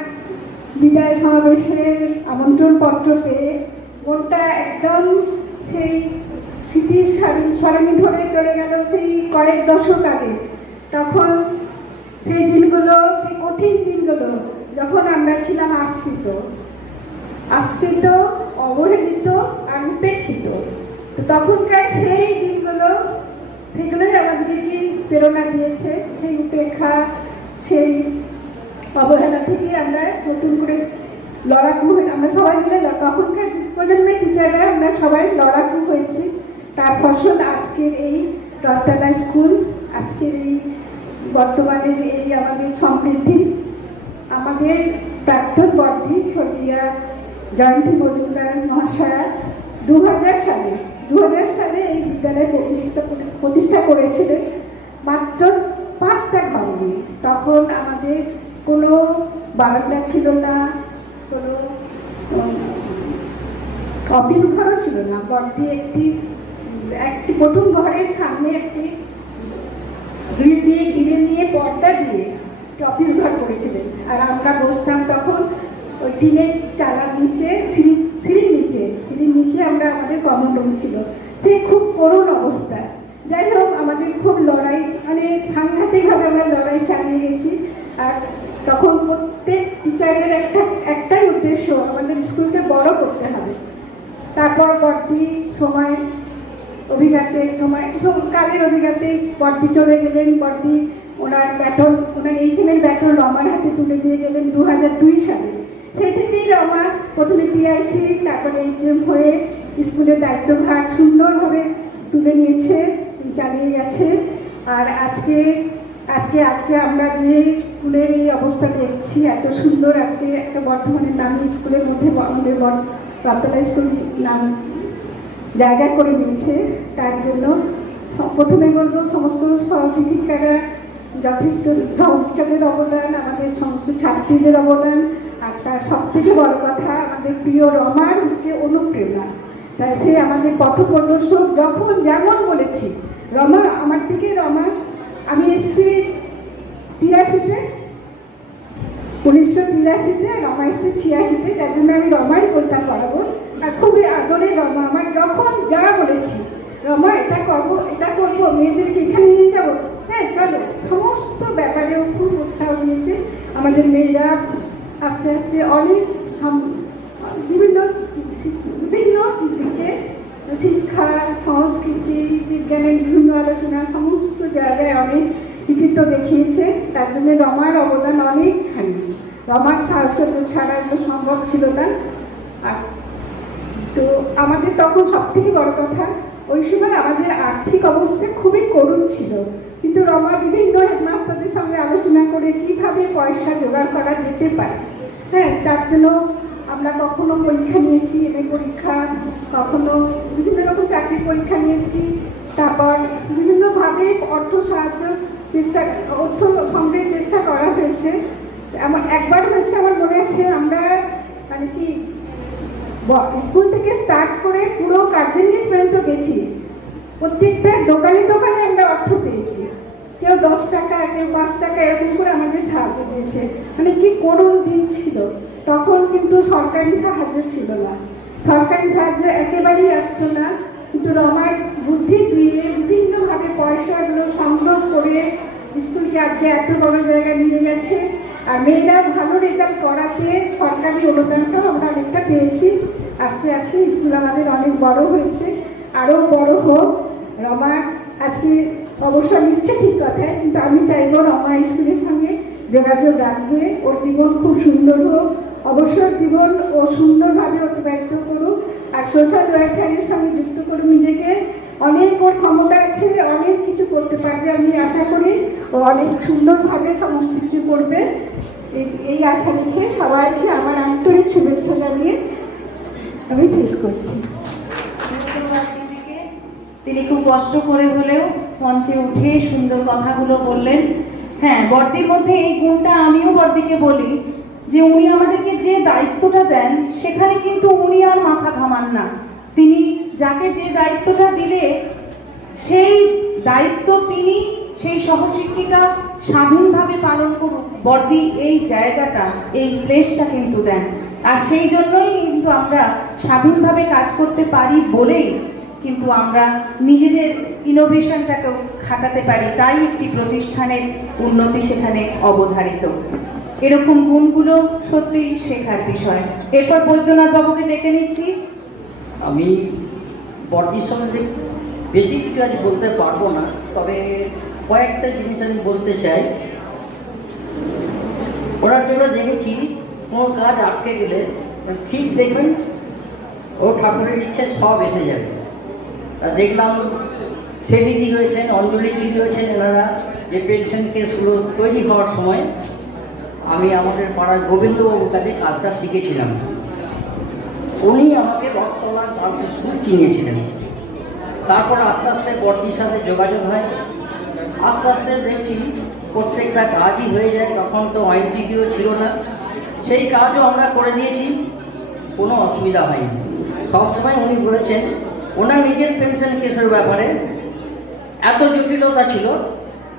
বিদায় সমাবেশের আমন্ত্রণ পত্র পেয়ে মনটা একদম সেই স্মৃতির সরণি ধরে চলে গেল সেই কয়েক দশক আগে। তখন সেই দিনগুলো, সেই কঠিন দিনগুলো, যখন আমরা ছিলাম আশ্রিত, অবহেলিত আর উপেক্ষিত। তো তখনকার সেই দিনগুলো, সেগুলোই আমাদেরকে প্রেরণা দিয়েছে। সেই উপেক্ষা, সেই অবহেলা থেকে আমরা নতুন করে লড়াকু হয়ে, আমরা সবাই মিলে তখনকার প্রজন্মের টিচাররা আমরা সবাই লড়াকু হয়েছি। তার ফসল আজকের এই রথতলা স্কুল, আজকের এই বর্তমানের এই আমাদের সমৃদ্ধি। আমাদের প্রাক্তন বর্দি স্বর্গীয়া জয়ন্তী মজুমদার মহাশয়া 2000 সালে এই বিদ্যালয় প্রতিষ্ঠা করেছিলেন মাত্র 5টা ঘর নিয়ে। তখন আমাদের কোনো বারান্দা ছিল না, কোনো অফিস ঘরও ছিল না। বর্দি একটি প্রথম ঘরের সামনে একটি গ্রিল দিয়ে ঘিরে নিয়ে পর্দা দিয়ে একটি অফিস ঘর করেছিলেন। আর আমরা বসতাম তখন ওই টিনের চালার নিচে, সিঁড়ির নিচে আমরা, আমাদের কমন রুম ছিল। সে খুব করুণ অবস্থা। যাই হোক, আমাদের খুব লড়াই, মানে সাংঘাতিকভাবে আমরা লড়াই চালিয়ে গেছি। আর তখন প্রত্যেক টিচারের একটাই উদ্দেশ্য, আমাদের স্কুলকে বড় করতে হবে। তারপর বর্দি কালের অভিজ্ঞাতে বর্দি চলে গেলেন। বর্দি ওনার এইচএমের ব্যাটন রমার হাতে তুলে দিয়ে গেলেন 2002 সালে। সেই থেকেই রমা প্রথমে টিআইসি, তারপরে এইচএম হয়ে স্কুলের দায়িত্বভার সুন্দরভাবে তুলে নিয়েছে, চালিয়ে গেছে। আর আজকে আমরা যে স্কুলের এই অবস্থা দেখছি, এত সুন্দর, আজকে একটা বর্ধমানের নামী স্কুলের মধ্যে আমাদের রথতলা স্কুল নাম জায়গা করে নিয়েছে। তার জন্য প্রথমে বলবো সমস্ত সহশিক্ষিকারা, যথেষ্ট সহশিক্ষকদের অবদান, আমাদের সমস্ত ছাত্রীদের অবদান। আর তার সব থেকে বড় কথা, আমাদের প্রিয় রমার হচ্ছে অনুপ্রেরণা। তাই সে আমাদের পথপ্রদর্শক। যখন যেমন বলেছি, রমা আমি এসেছি 1983-তে, রমা এসেছে 86-তে, যার জন্য আমি রমাই বলতাম পড়াবো। আর খুবই আদরের রমা আমার। যখন যা বলেছি, রমা এটা করবো, মেয়েদেরকে এখানে নিয়ে যাবো, হ্যাঁ চলো, সমস্ত ব্যাপারেও খুব উৎসাহ দিয়েছে। আমাদের মেয়েরা আস্তে আস্তে অনেক বিভিন্ন দিকে, শিক্ষা, সংস্কৃতি, বিজ্ঞানের বিভিন্ন আলোচনা, সমস্ত জায়গায় অনেক কৃতিত্ব দেখিয়েছে। তার জন্য রমার অবদান অনেকখানি। রমার সাহায্য ছাড়া এগুলো সম্ভব ছিল না। আর তো আমাদের তখন সব থেকে বড় কথা, ওই সময় আমাদের আর্থিক অবস্থা খুবই করুণ ছিল। কিন্তু রমা বিভিন্ন হেডমাস্টারদের সঙ্গে আলোচনা করে কিভাবে পয়সা জোগাড় করা যেতে পারে, হ্যাঁ, তার জন্য আমরা কখনো পরীক্ষা নিয়েছি, এমএ পরীক্ষা, কখনো বিভিন্ন রকম চাকরির পরীক্ষা নিয়েছি। তারপর বিভিন্নভাবে অর্থ সংগ্রহের চেষ্টা করা হয়েছে। একবার হয়েছে, আমার মনে আছে, আমরা মানে কি স্কুল থেকে স্টার্ট করে পুরো কার্যালয় পর্যন্ত গেছি। প্রত্যেকটা দোকানে আমরা অর্থ পেয়েছি। কেউ 10 টাকা, কেউ 5 টাকা, এরকম করে আমাদের সাহায্য দিয়েছে। মানে কি করুণ দিন ছিল। তখন কিন্তু সরকারি সাহায্য ছিল না, সরকারি সাহায্য একেবারেই আসতো না। কিন্তু রমার বুদ্ধি দিয়ে বিভিন্নভাবে পয়সাগুলো সংগ্রহ করে স্কুলকে আজকে এত বড় জায়গায় নিয়ে গেছে। আর মেয়েরা ভালো রেজাল্ট করাতে সরকারি অনুদানটাও আমরা অনেকটা পেয়েছি। আস্তে আস্তে স্কুল আমাদের অনেক বড় হয়েছে, আরও বড় হোক। রমা আজকে অবসর নিচ্ছে ঠিক কথায়, কিন্তু আমি চাইবো রমা স্কুলের সঙ্গে যোগাযোগ রাখবে। ওর জীবন খুব সুন্দর হোক, অবসর জীবন ও সুন্দরভাবে অতিবাহিত করুক, আর সোশ্যাল ওয়েলফেয়ারের সঙ্গে যুক্ত করুক নিজেকে। অনেক ওর ক্ষমতা আছে, অনেক কিছু করতে পারবে, আমি আশা করি ও অনেক সুন্দরভাবে সমস্ত কিছু করবে। এই আশা রেখে সবাইকে আমার আন্তরিক শুভেচ্ছা জানিয়ে আমি শেষ করছি। তিনি খুব কষ্ট করে হলেও মঞ্চে উঠে সুন্দর কথাগুলো বললেন। হ্যাঁ, বর্দির মধ্যে এই গুণটা আমিও বর্দিকে বলি যে উনি আমাদেরকে যে দায়িত্বটা দেন সেখানে কিন্তু উনি আর মাথা ঘামান না। তিনি যাকে যে দায়িত্বটা দিলে সেই দায়িত্ব তিনি, সেই সহশিক্ষিকা স্বাধীনভাবে পালন করুক, বর্দি এই জায়গাটা, এই প্লেসটা কিন্তু দেন। আর সেই জন্যই কিন্তু আমরা স্বাধীনভাবে কাজ করতে পারি বলেই কিন্তু আমরা নিজেদের ইনোভেশনটাকেও খাটাতে পারি, তাই একটি প্রতিষ্ঠানের উন্নতি সেখানে অবধারিত। এরকম গুণগুলো সত্যিই শেখার বিষয়। এরপর বৈদ্যনাথ বাবুকে ডেকে নিচ্ছি। আমি বর্দির সম্বন্ধে বেশি কিছু আজ বলতে পারবো না, তবে কয়েকটা জিনিস আমি বলতে চাই। ওনার জন্য দেখেছি কোনো কাজ আটকে গেলে ঠিক দেখবেন ও ঠাকুরের ইচ্ছে সব এসে যাবে। দেখলাম সেদিদি রয়েছেন, অঞ্জলি দিদি রয়েছেন, এনারা যে পেনশন কেসগুলো তৈরি হওয়ার সময় আমি আমাদের পাড়ার গোবিন্দবাবুর কাছে কাজটা শিখেছিলাম। উনি আমাকে রথতলা গার্লস স্কুল চিনিয়েছিলেন। তারপর আস্তে আস্তে বর্দির সাথে যোগাযোগ হয়, আস্তে আস্তে দেখছি প্রত্যেকটা কাজই হয়ে যায়। তখন তো আইনটিভিও ছিল না, সেই কাজও আমরা করে দিয়েছি, কোনো অসুবিধা হয়নি। সবসময় উনি বলেছেন ওনার নিজের পেনশন কেসের ব্যাপারে এত জটিলতা ছিল,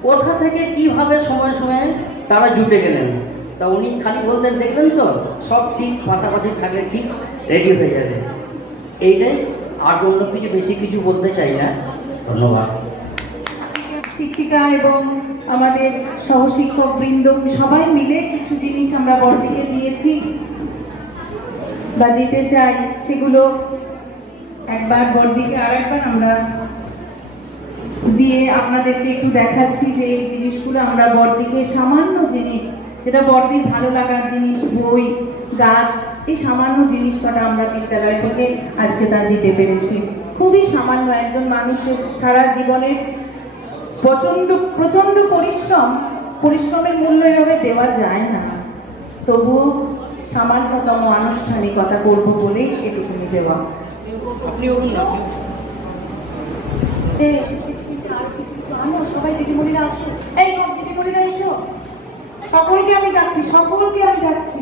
কোথা থেকে কীভাবে সময় সময়ে তারা জুটে গেলেন। তা উনি খালি বলতেন দেখলেন তো সব ঠিক পাশাপাশি থাকলে ঠিক রেডি হয়ে যাবে। এইটাই, আর অন্য কিছু বেশি কিছু বলতে চাই না। ধন্যবাদ। শিক্ষিকা এবং আমাদের সহশিক্ষক বৃন্দ সবাই মিলে কিছু জিনিস আমরা বর্দিকে দিয়েছি বা দিতে চাই, সেগুলো একবার বর্দিকে আর একবার আমরা দিয়ে আপনাদেরকে একটু দেখাচ্ছি যে এই জিনিসগুলো আমরা বর্দিকে সামান্য জিনিস, যেটা বর্দির ভালো লাগার জিনিস, বই, গাছ, এই সামান্য জিনিস কটা আমরা বিদ্যালয় থেকে আজকে তার দিতে পেরেছি। খুবই সামান্য, একজন মানুষের সারা জীবনের প্রচন্ড পরিশ্রমের মূল্য এভাবে দেওয়া যায় না, তবুও সামান্যতম আনুষ্ঠানিকতা করবো বলেই এটুকুনি দেওয়া। সবাই দিদিমণিরা আসো, এই দিদিমণিরা এসো, সকলকে আমি ডাকছি,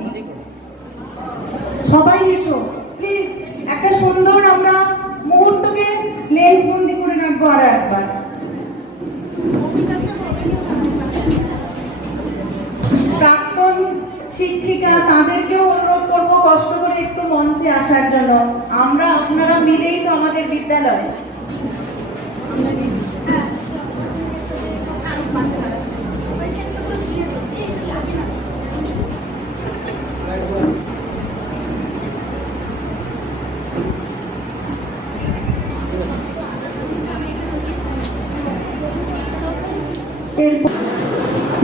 সবাই এসো প্লিজ। একটা সুন্দর আমরা মুহূর্তকে লেন্স বন্দি করে রাখবো আর একবার। প্রাক্তন শিক্ষিকা তাদেরকেও অনুরোধ করবো কষ্ট করে একটু মঞ্চে আসার জন্য। আপনারা মিলেই তো আমাদের বিদ্যালয়।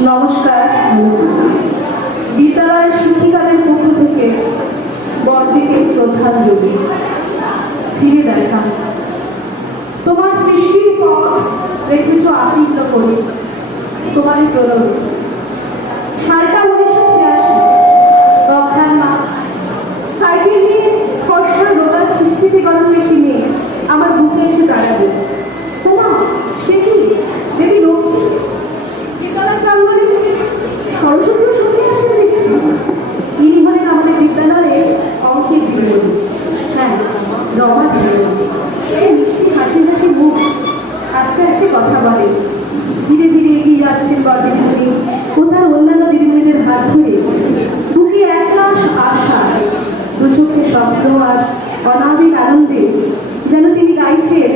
নমস্কার। বিদ্যালয়ের শিক্ষিকাদের পক্ষ থেকে বর্দিকে শ্রদ্ধাঞ্জলি। ফিরে দেখা, তোমার সৃষ্টির পথ রেখেছ আতিথ্য করে, তোমার প্রলোভ। সালটা 1986, অজ্ঞান মা সাইকেল নিয়ে ফসল রোদা ছিটছিটি গরম একটি মেয়ে আমার বুকে এসে দাঁড়াবে। তোমার সে কি দেবী লক্ষ্মী বিদ্যালয় প্রাঙ্গণে সরস্বতী সঙ্গে আছে দেখছি। ইনি হলেন আমাদের বিদ্যালয়ের অঙ্কের দিদিমণি। হ্যাঁ, রমা দিদিমণি। এই মিষ্টি হাসি হাসি মুখ, আস্তে আস্তে কথা বলে। ধীরে ধীরে এগিয়ে যাচ্ছেন দিদিমণি ও তার অন্যান্য দিদিমণিদের হাত ধরে। বুকে এক লাশ আশা, দু চোখে শব্দ আর অনাদির আনন্দে যেন তিনি গাইছেন,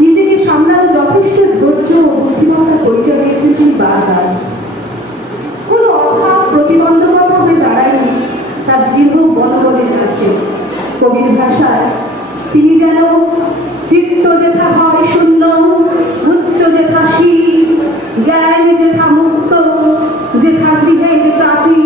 নিজেকে সামলানোর যথেষ্ট ধৈর্য ও বুদ্ধিমত্তার পরিচয় দিয়েছেন তিনি বারবার। কোনো অভাব প্রতিবন্ধকতা হয়ে দাঁড়ায়নি তার দীর্ঘ বনবনের কাছে। কবির ভাষায় তিনি যেন চিত্ত যেথা হয় শূন্য, উচ্চ যেথা শীল, জ্ঞান যেথা মুক্ত, যেথা গৃহের প্রাচীর।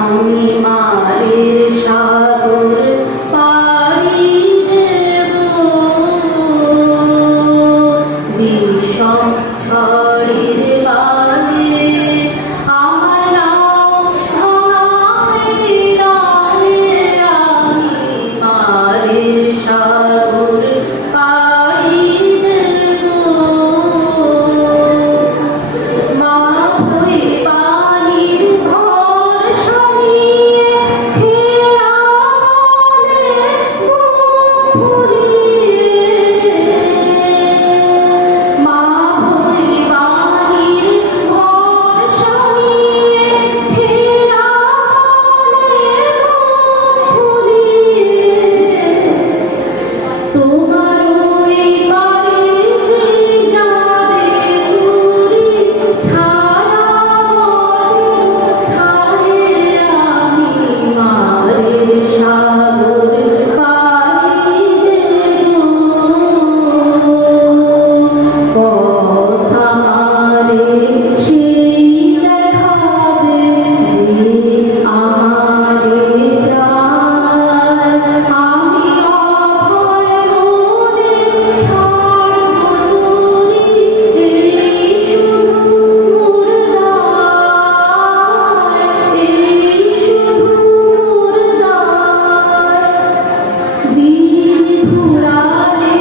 আমি মারের সাগর পাড়ি দেব, বিষম ঝড়ের গানে আমার নাম শোনাবে রানে। আমি মারের সাগর পাড়ি দেব, মা হয়ে পানির ভরসা নিয়ে ছেঁড়া মনে বুক ফুলিয়ে। মা হয়ে পানির ভরসা নিয়ে ছেঁড়া মনে বুক ফুলিয়ে। তোমার ওই বাড়িতে যাবে ঘুরি, ছায়া বলে ছাড়ে আমি মারের সাগর পাড়ি দেব। কথা মারে সেই দেখাবে যে আমারে যায়। আমি অভয় মনে ছাড়ব তুলি, এই শুধু মোর দায়, এই শুধু মোর দায়। দিন ঘুরালে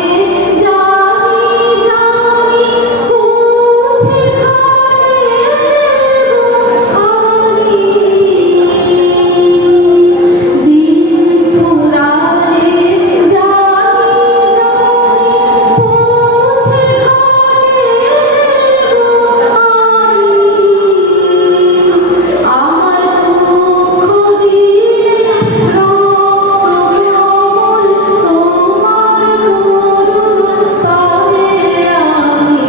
জানি জানি পৌঁছে ঘরে খালি। দিন ঘুরালে জানি জানি পৌঁছে ঘরে খালি। আমার দুঃখ দিয়ে রক্ত তোমার করুণ তরে আমি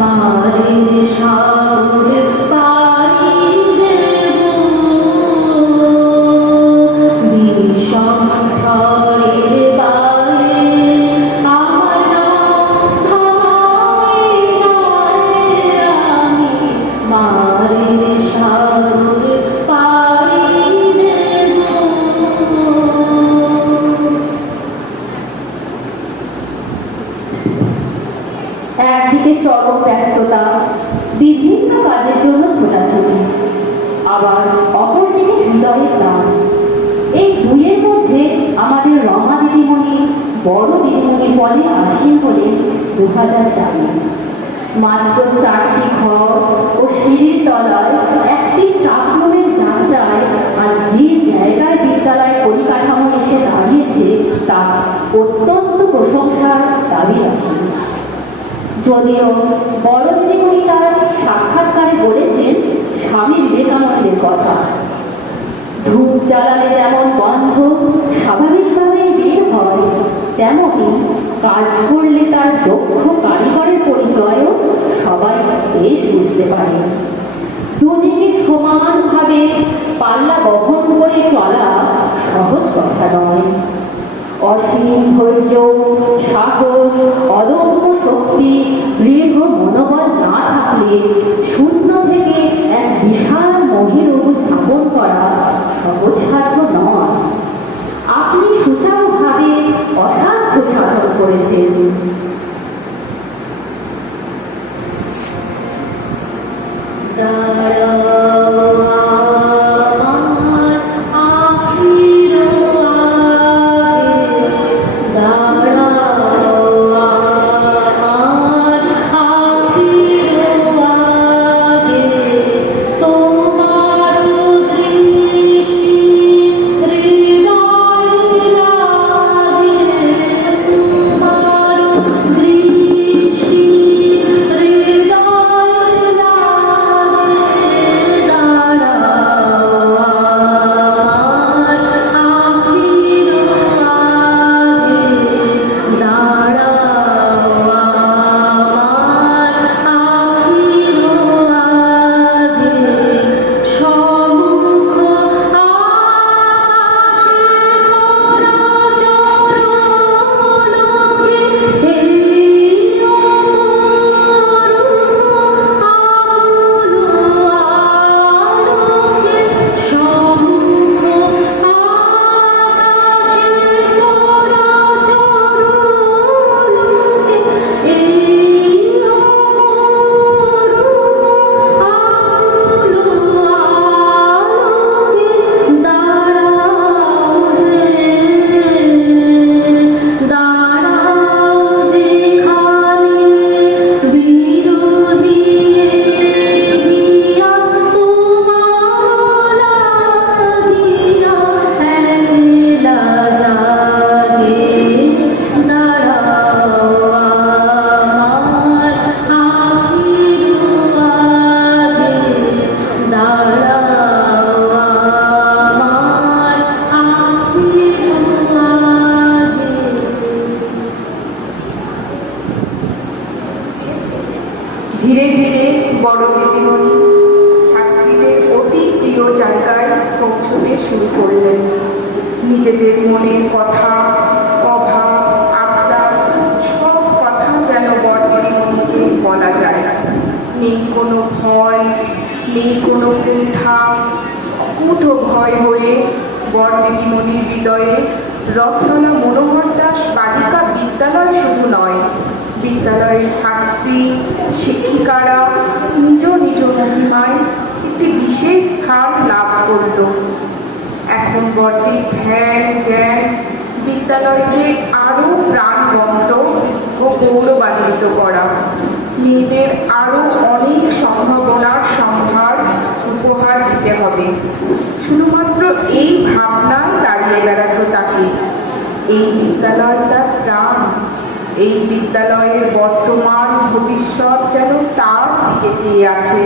মারের সাগর পাড়ি দেব। বিষম ঝড়ের গায়ে আমার নাম থামাবে নারে। আমি মারের সাগর পাড়ি দেব। একদিকে চরম ব্যস্ততা, বিভিন্ন কাজের জন্য ছোটাছুটি, আবার অপরদিকে হৃদয়ের টান। এই দুইয়ের মধ্যে আমাদের রমা দিদিমণি বড় দিদিমণি বলে আসীন হলেন 2004। মাত্র 4টি ঘর ও সিঁড়ির তলায় একটি স্টাফরুমের যাত্রায় আর যে জায়গায় বিদ্যালয় পরিকাঠামো এসে দাঁড়িয়েছে তা অত্যন্ত প্রশংসার দাবি রাখে। যদিও বড় দিদিমণি তার সাক্ষাৎকারে বলেছেন স্বামী বিবেকানন্দের কথা, ধূপ জ্বালালে যেমন গন্ধ স্বাভাবিকভাবেই বের হয়, তেমনি কাজ করলে তার দক্ষ কারিগরের পরিচয়ও সবাই বেশ বুঝতে পারে। দুদিকে সমানভাবে পাল্লা বহন করে চলা সহজ কথা নয়। অসীম ধৈর্য, সাহস, অদম্য শক্তি, দৃঢ় মনোবল না থাকলে শূন্য থেকে এক বিশাল মহিরূপ স্থাপন করা সহজসাধ্য নয়। আপনি সুচারুভাবে অসাধ্য সাধন করেছেন। তোমার শুরু করলেন। নিজেদের মনের কথা, অভাব, আবদার সব কথা যেন বরদিদিমণিকে বলা যায়। নেই কোনো ভয়, নেই কোনো কুণ্ঠা, অকুত ভয় হয়ে বরদিদিমণির হৃদয়ে রত্নলা মনোহর দাস বালিকা বিদ্যালয় শুধু নয়, বিদ্যালয়ের ছাত্রী, শিক্ষিকারা নিজ নিজ মহিমায় একটি বিশেষ স্থান লাভ করল। এখন বড়দির ধ্যান জ্ঞান বিদ্যালয়কে আরও প্রাণবন্ত ও গৌরবান্বিত করা, মেয়েদের আরও অনেক সম্ভাবনার সম্ভার উপহার দিতে হবে। শুধুমাত্র এই ভাবনায় দাঁড়িয়ে বেড়াতো তাকে। এই বিদ্যালয় তার প্রাণ, এই বিদ্যালয়ের বর্তমান ভবিষ্যৎ যেন তার দিকে চেয়ে আছে।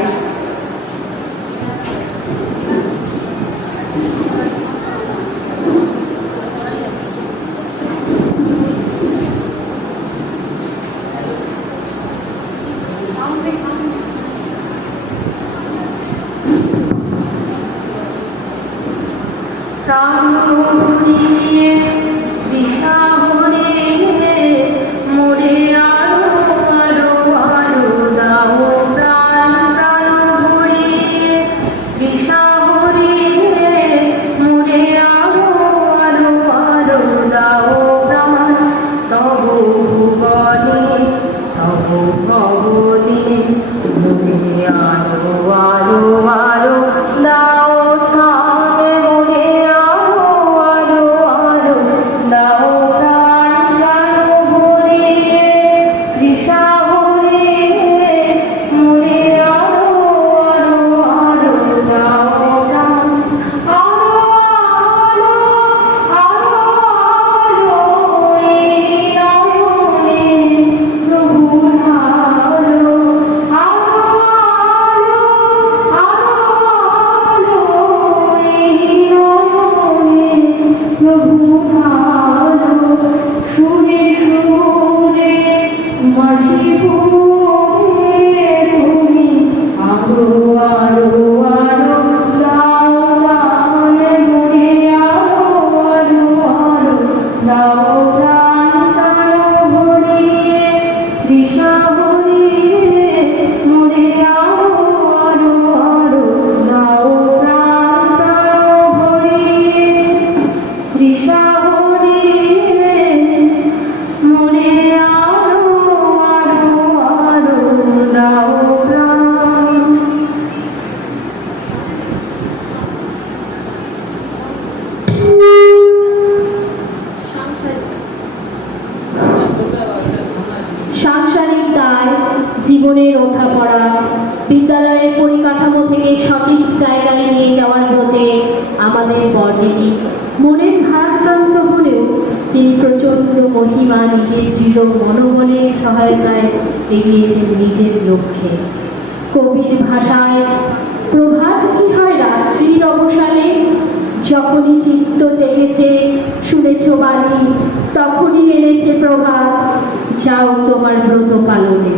সাংসারিক দায়, জীবনের ওঠাপড়া, বিদ্যালয়ের পরিকাঠামো থেকে সঠিক জায়গায় নিয়ে যাওয়ার পথে আমাদের বড়দিদি মনের ভারাক্রান্ত হলেও তিনি প্রচণ্ড মহিমা নিজের দৃঢ় মনোবলের সহায়তায় এগিয়েছেন নিজের লক্ষ্যে। কবির ভাষায় প্রভাত কি হয় রাত্রির অবসানে, যখনই চিত্ত জেগেছে শুনেছ বাণী, তখনই এনেছে প্রভাত, যাও তোমার ব্রত পালনে।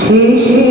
শেষে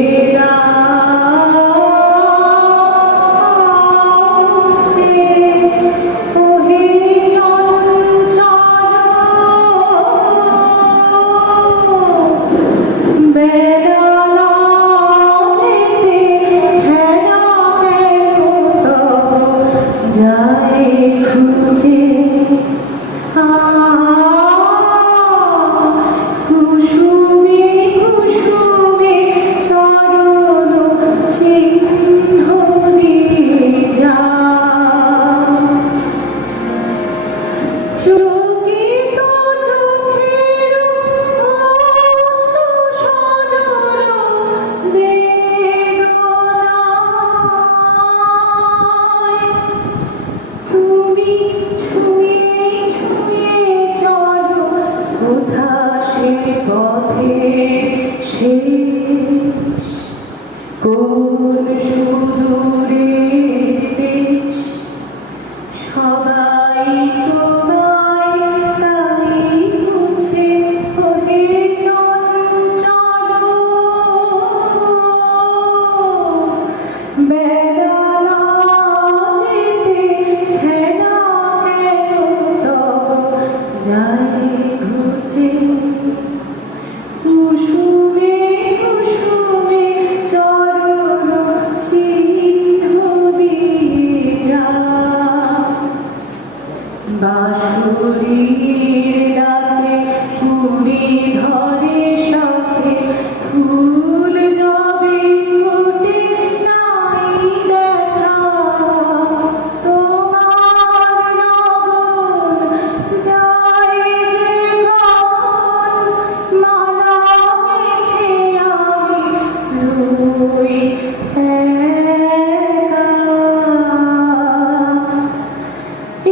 ঘুচে কুসুমে কুসুমে চরণ চিহ্ন দিয়ে যা বাঁশুরির ডাকে কুড়ি ধরে সাথে ফুল জবে ফুটে নাই দেখা তোমার লগন যায় যে কখন মালা মেখে আমি রই একা।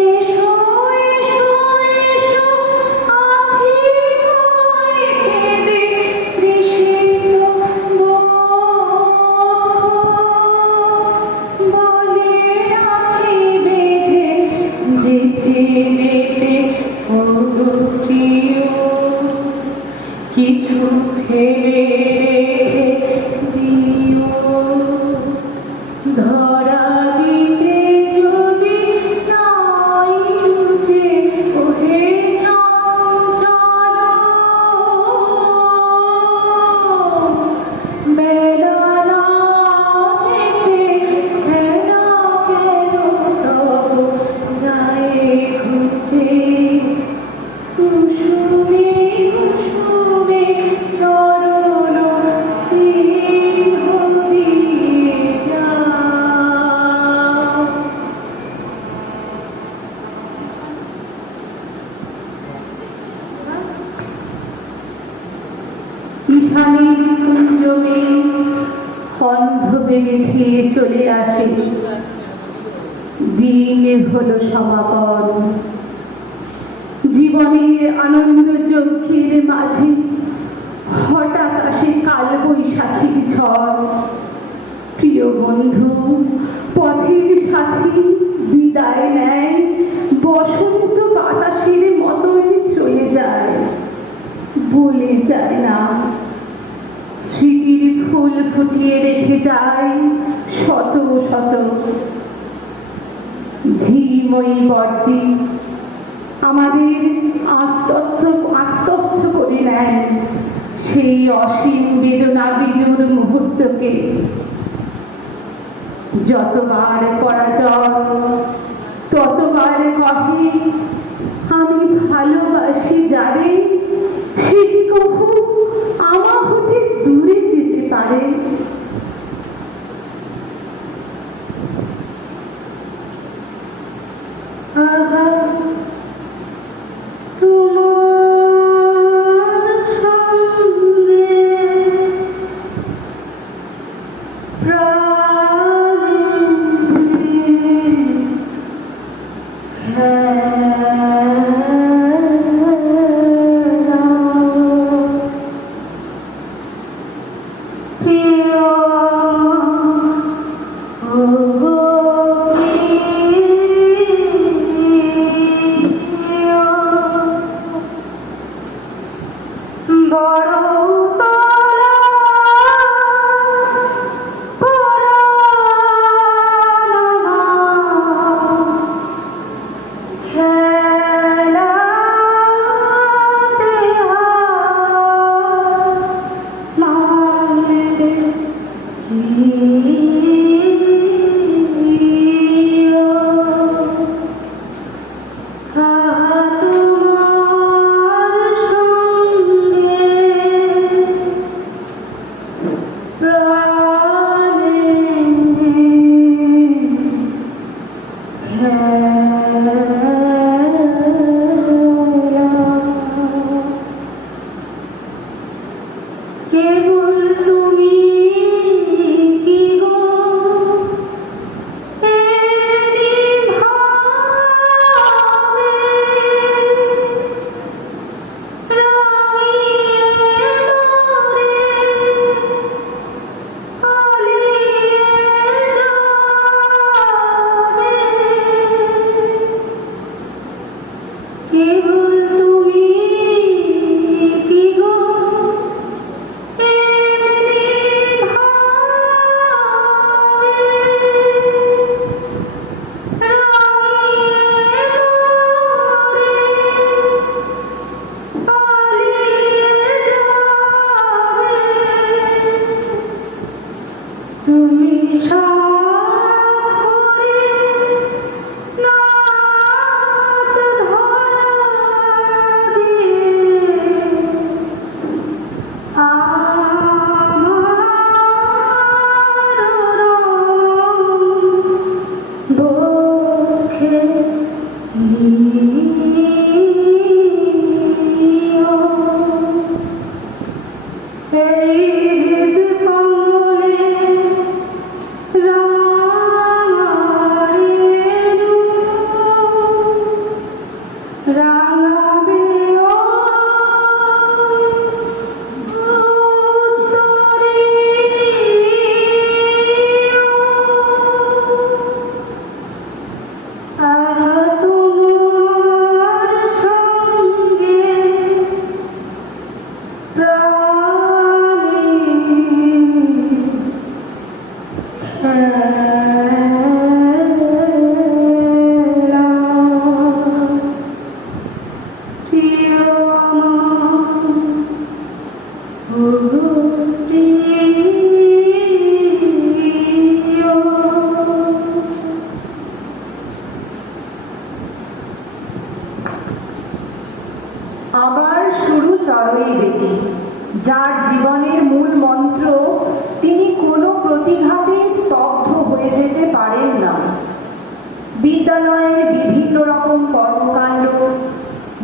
এসো এসো এসো আখি হয়ে কেঁদে তৃষিত বলে আখি বেঁধে যেতে যেতে ও প্রিয় কিছু ফেলে রেখে দিও ধরা দিতে যদি নাই যে ওহে চঞ্চল বেলা না যেতে বেলা কেন তব যায় ঘুচে কুসুমে কুসুমে চরণ চিহ্ন দিয়ে যা। ঈশানীর কুঞ্জমে কন্ধ বেগে ধেয়ে চলে আসে দিনে হলো সমাপন জীবনের আনন্দ চোখের মাঝে হঠাৎ আসে কাল বৈশাখীর ঝড় প্রিয় বন্ধু পথের সাথী বিদায় নেয় বসন্ত বাতাসের মতোই চলে যায় বলে যায় না স্মৃতির ফুল ফুটিয়ে রেখে যায় শত শত ধীময়ী বর্দি আমাদের আত্মস্থ করে নেন সেই অসীম বেদনা বিজুর মুহূর্তকে যতবার পরাজয় ততবার কহে আমি ভালোবাসি যারে সে কখু আমা হতে দূরে যেতে পারে। আহা তোমার সঙ্গে তোমার সঙ্গে আবার শুরু চড়ই বেটি, যার জীবনের মূল মন্ত্র তিনি কোনো প্রতিঘাতে স্তব্ধ হয়ে যেতে পারেন না। বিদ্যালয়ে বিভিন্ন রকম কর্মকাণ্ড,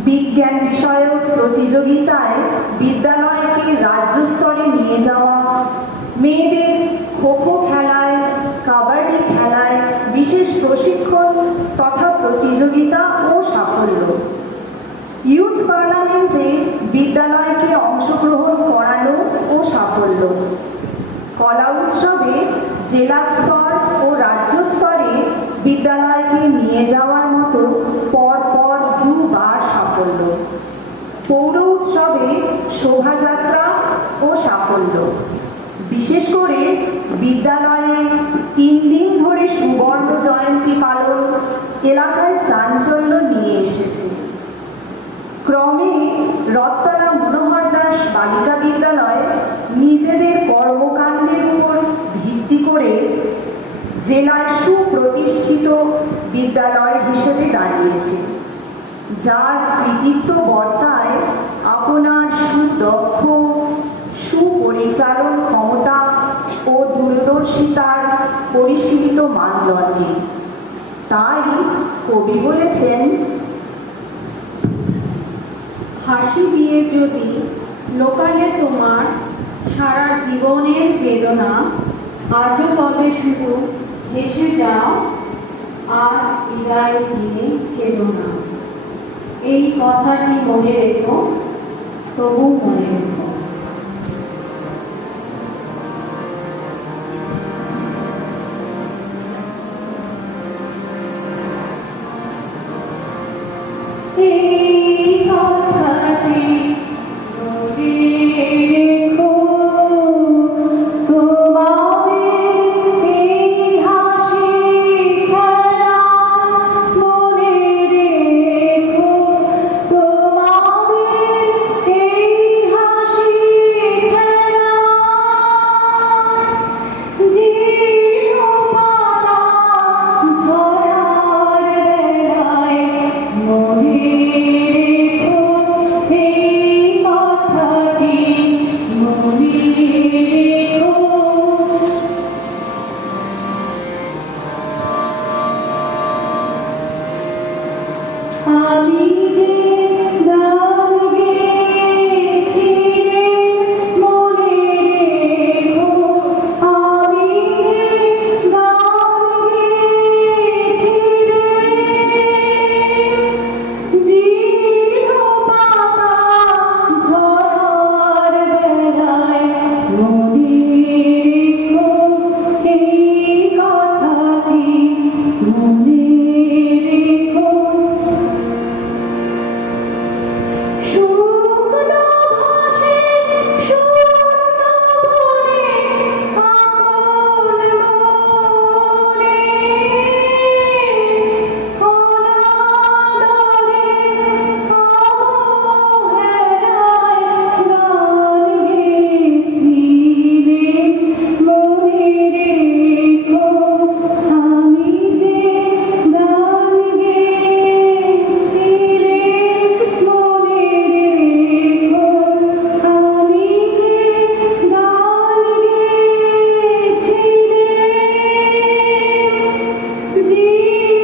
বিজ্ঞান বিষয়ক প্রতিযোগিতায় বিদ্যালয়কে রাজ্য স্তরে নিয়ে যাওয়া, মেয়েদের খোখো খেলায়, কাবাডি খেলায় বিশেষ প্রশিক্ষণ তথা প্রতিযোগিতা ও সাফল্য, ইউথ পার্লামেন্টে বিদ্যালয়কে অংশগ্রহণ করানো ও সাফল্য, কলা উৎসবে জেলা স্তর ও রাজ্য স্তরে বিদ্যালয়কে নিয়ে যাওয়ার মতো পরপর দুবার সাফল্য, পৌর উৎসবে শোভাযাত্রা ও সাফল্য। বিশেষ করে বিদ্যালয়ে 3 দিন ধরে সুবর্ণ জয়ন্তী পালন এলাকায় চাঞ্চল্য নিয়ে এসেছে। ক্রমে রত্তলা মনোহর দাস বালিকা বিদ্যালয় নিজেদের কর্মকাণ্ডের উপর ভিত্তি করে জেলায় সুপ্রতিষ্ঠিত বিদ্যালয় হিসেবে দাঁড়িয়েছে, যার কৃতিত্ব বর্তায় আপনার সুদক্ষ সুপরিচালন ক্ষমতা ও দূরদর্শিতার পরিশীলিত মানদণ্ডে। তাই কবি বলেছেন, হাসি দিয়ে যদি লোকালে তোমার সারা জীবনের বেদনা, আজও তবে শুধু হেসে যাও, আজ বিদায় দিনে কেঁদো না। এই কথাটি মনে রেখো, তবু মনে রেখো। এই কথাটি মনে রেখো, তোমাদের এই হাসি খেলা মনে রেখো, তোমাদের এই হাসি খেলা জীবপাতা ঝরার বেলায় মনে রেখো, এই কথাটি মনে রেখো। আমি যে গান গেয়েছি মনে রেখো, আমি যে গান গেয়েছি জীবপাতা ঝরার বেলায় মনে রেখো, এই কথাটি মনে রেখো। শুকনো ঘাসে শূন্য বনে আপন মনে অনাদরে অবহেলায় গান গেয়েছি রে, মনে রেখো, আমি যে গান গেয়েছি রে, মনে রেখো, আমি যে গান গেয়েছি রে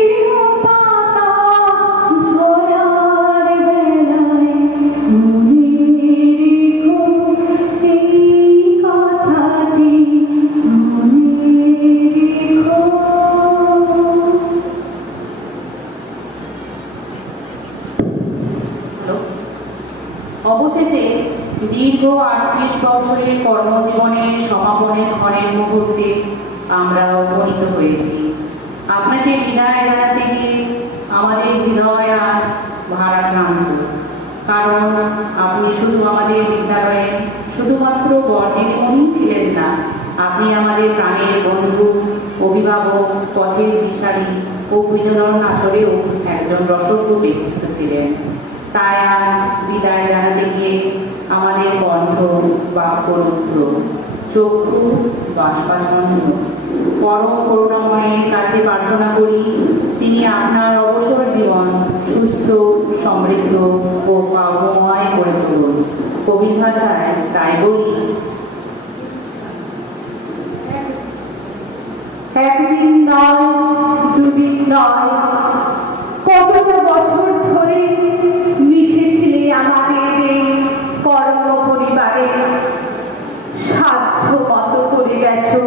জীবপাতা ঝরার বেলায় মনে রেখো, এই কথাটি মনে রেখো। অবশেষে দীর্ঘ 38 বছরের কর্মজীবনের সমাপনের ক্ষণের মুহূর্তে আমরা উপনীত হয়েছি। আপনাকে বিদায় জানাতে গিয়ে আমাদের হৃদয় আজ ভারাক্রান্ত, কারণ আপনি শুধু আমাদের বিদ্যালয়ে শুধুমাত্র বর্ণিমণি ছিলেন না, আপনি আমাদের প্রাণের বন্ধু, অভিভাবক, পথের দিশারি ও বিনোদন আসরেও একজন রসজ্ঞ ব্যক্তিত্ব ছিলেন। তাই আজ বিদায় জানাতে গিয়ে আমাদের কণ্ঠ বাক্যরুদ্ধ, চক্ষু বাষ্পাচ্ছন্ন। পরম করুণাময়ের কাছে প্রার্থনা করি, তিনি আপনার অবসর জীবন সুস্থ, সমৃদ্ধ ও কাব্যময় করে তুলুন। কবি ভাষায় তাই বলি, একদিন নয়, দুদিন নয়, কতটা বছর ধরে মিশেছিলে আমাদের এই পরম পরিবারে। সাধ্য মতো করে গেছো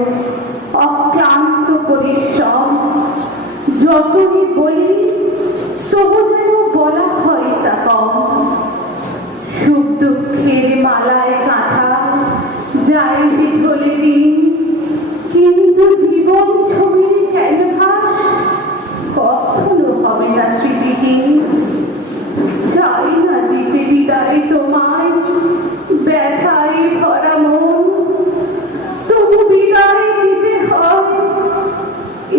অক্লান্ত পরিশ্রম। যতই বলি তবু যেন বলা হয় তা কম। সুখ দুঃখের মালায় কাঁথা যায় যে ঢলে দিন, কিন্তু জীবন ছবির ক্যানভাস কখনো হবে না স্মৃতিহীন। চাই না দিতে বিদায় তোমায় ব্যথায় ভরা মন, তবু বিদায় দিতে হয়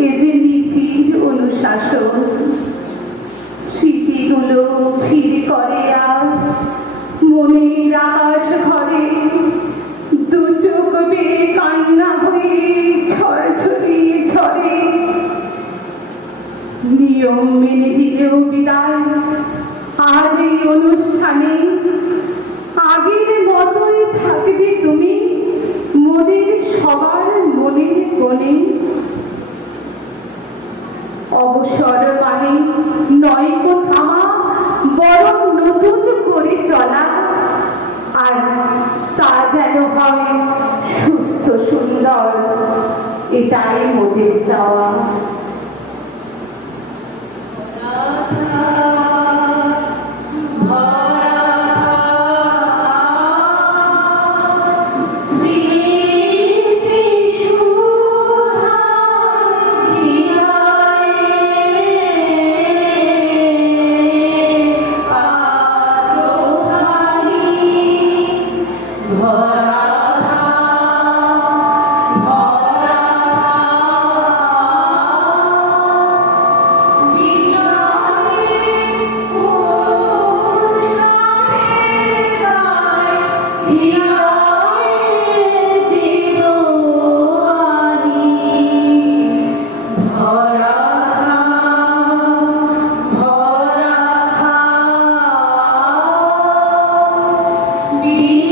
এ যে নীতির অনুশাসন। স্মৃতিগুলো ভিড় করে আজ মনের আকাশ ঘরে, দু চোখ বেয়ে কান্না হয়ে ঝরঝরিয়ে ঝরে। নিয়ম মেনে দিলেও বিদায় আজ এই অনুষ্ঠানে, আগের মতোই থাকবে তুমি মোদের সবার মনের কোণে। অবসর মানে নয়কো থামা, বরং নতুন করে চলা, আর তা যেন হয় সুস্থ সুন্দর, এটাই মোদের চাওয়া। be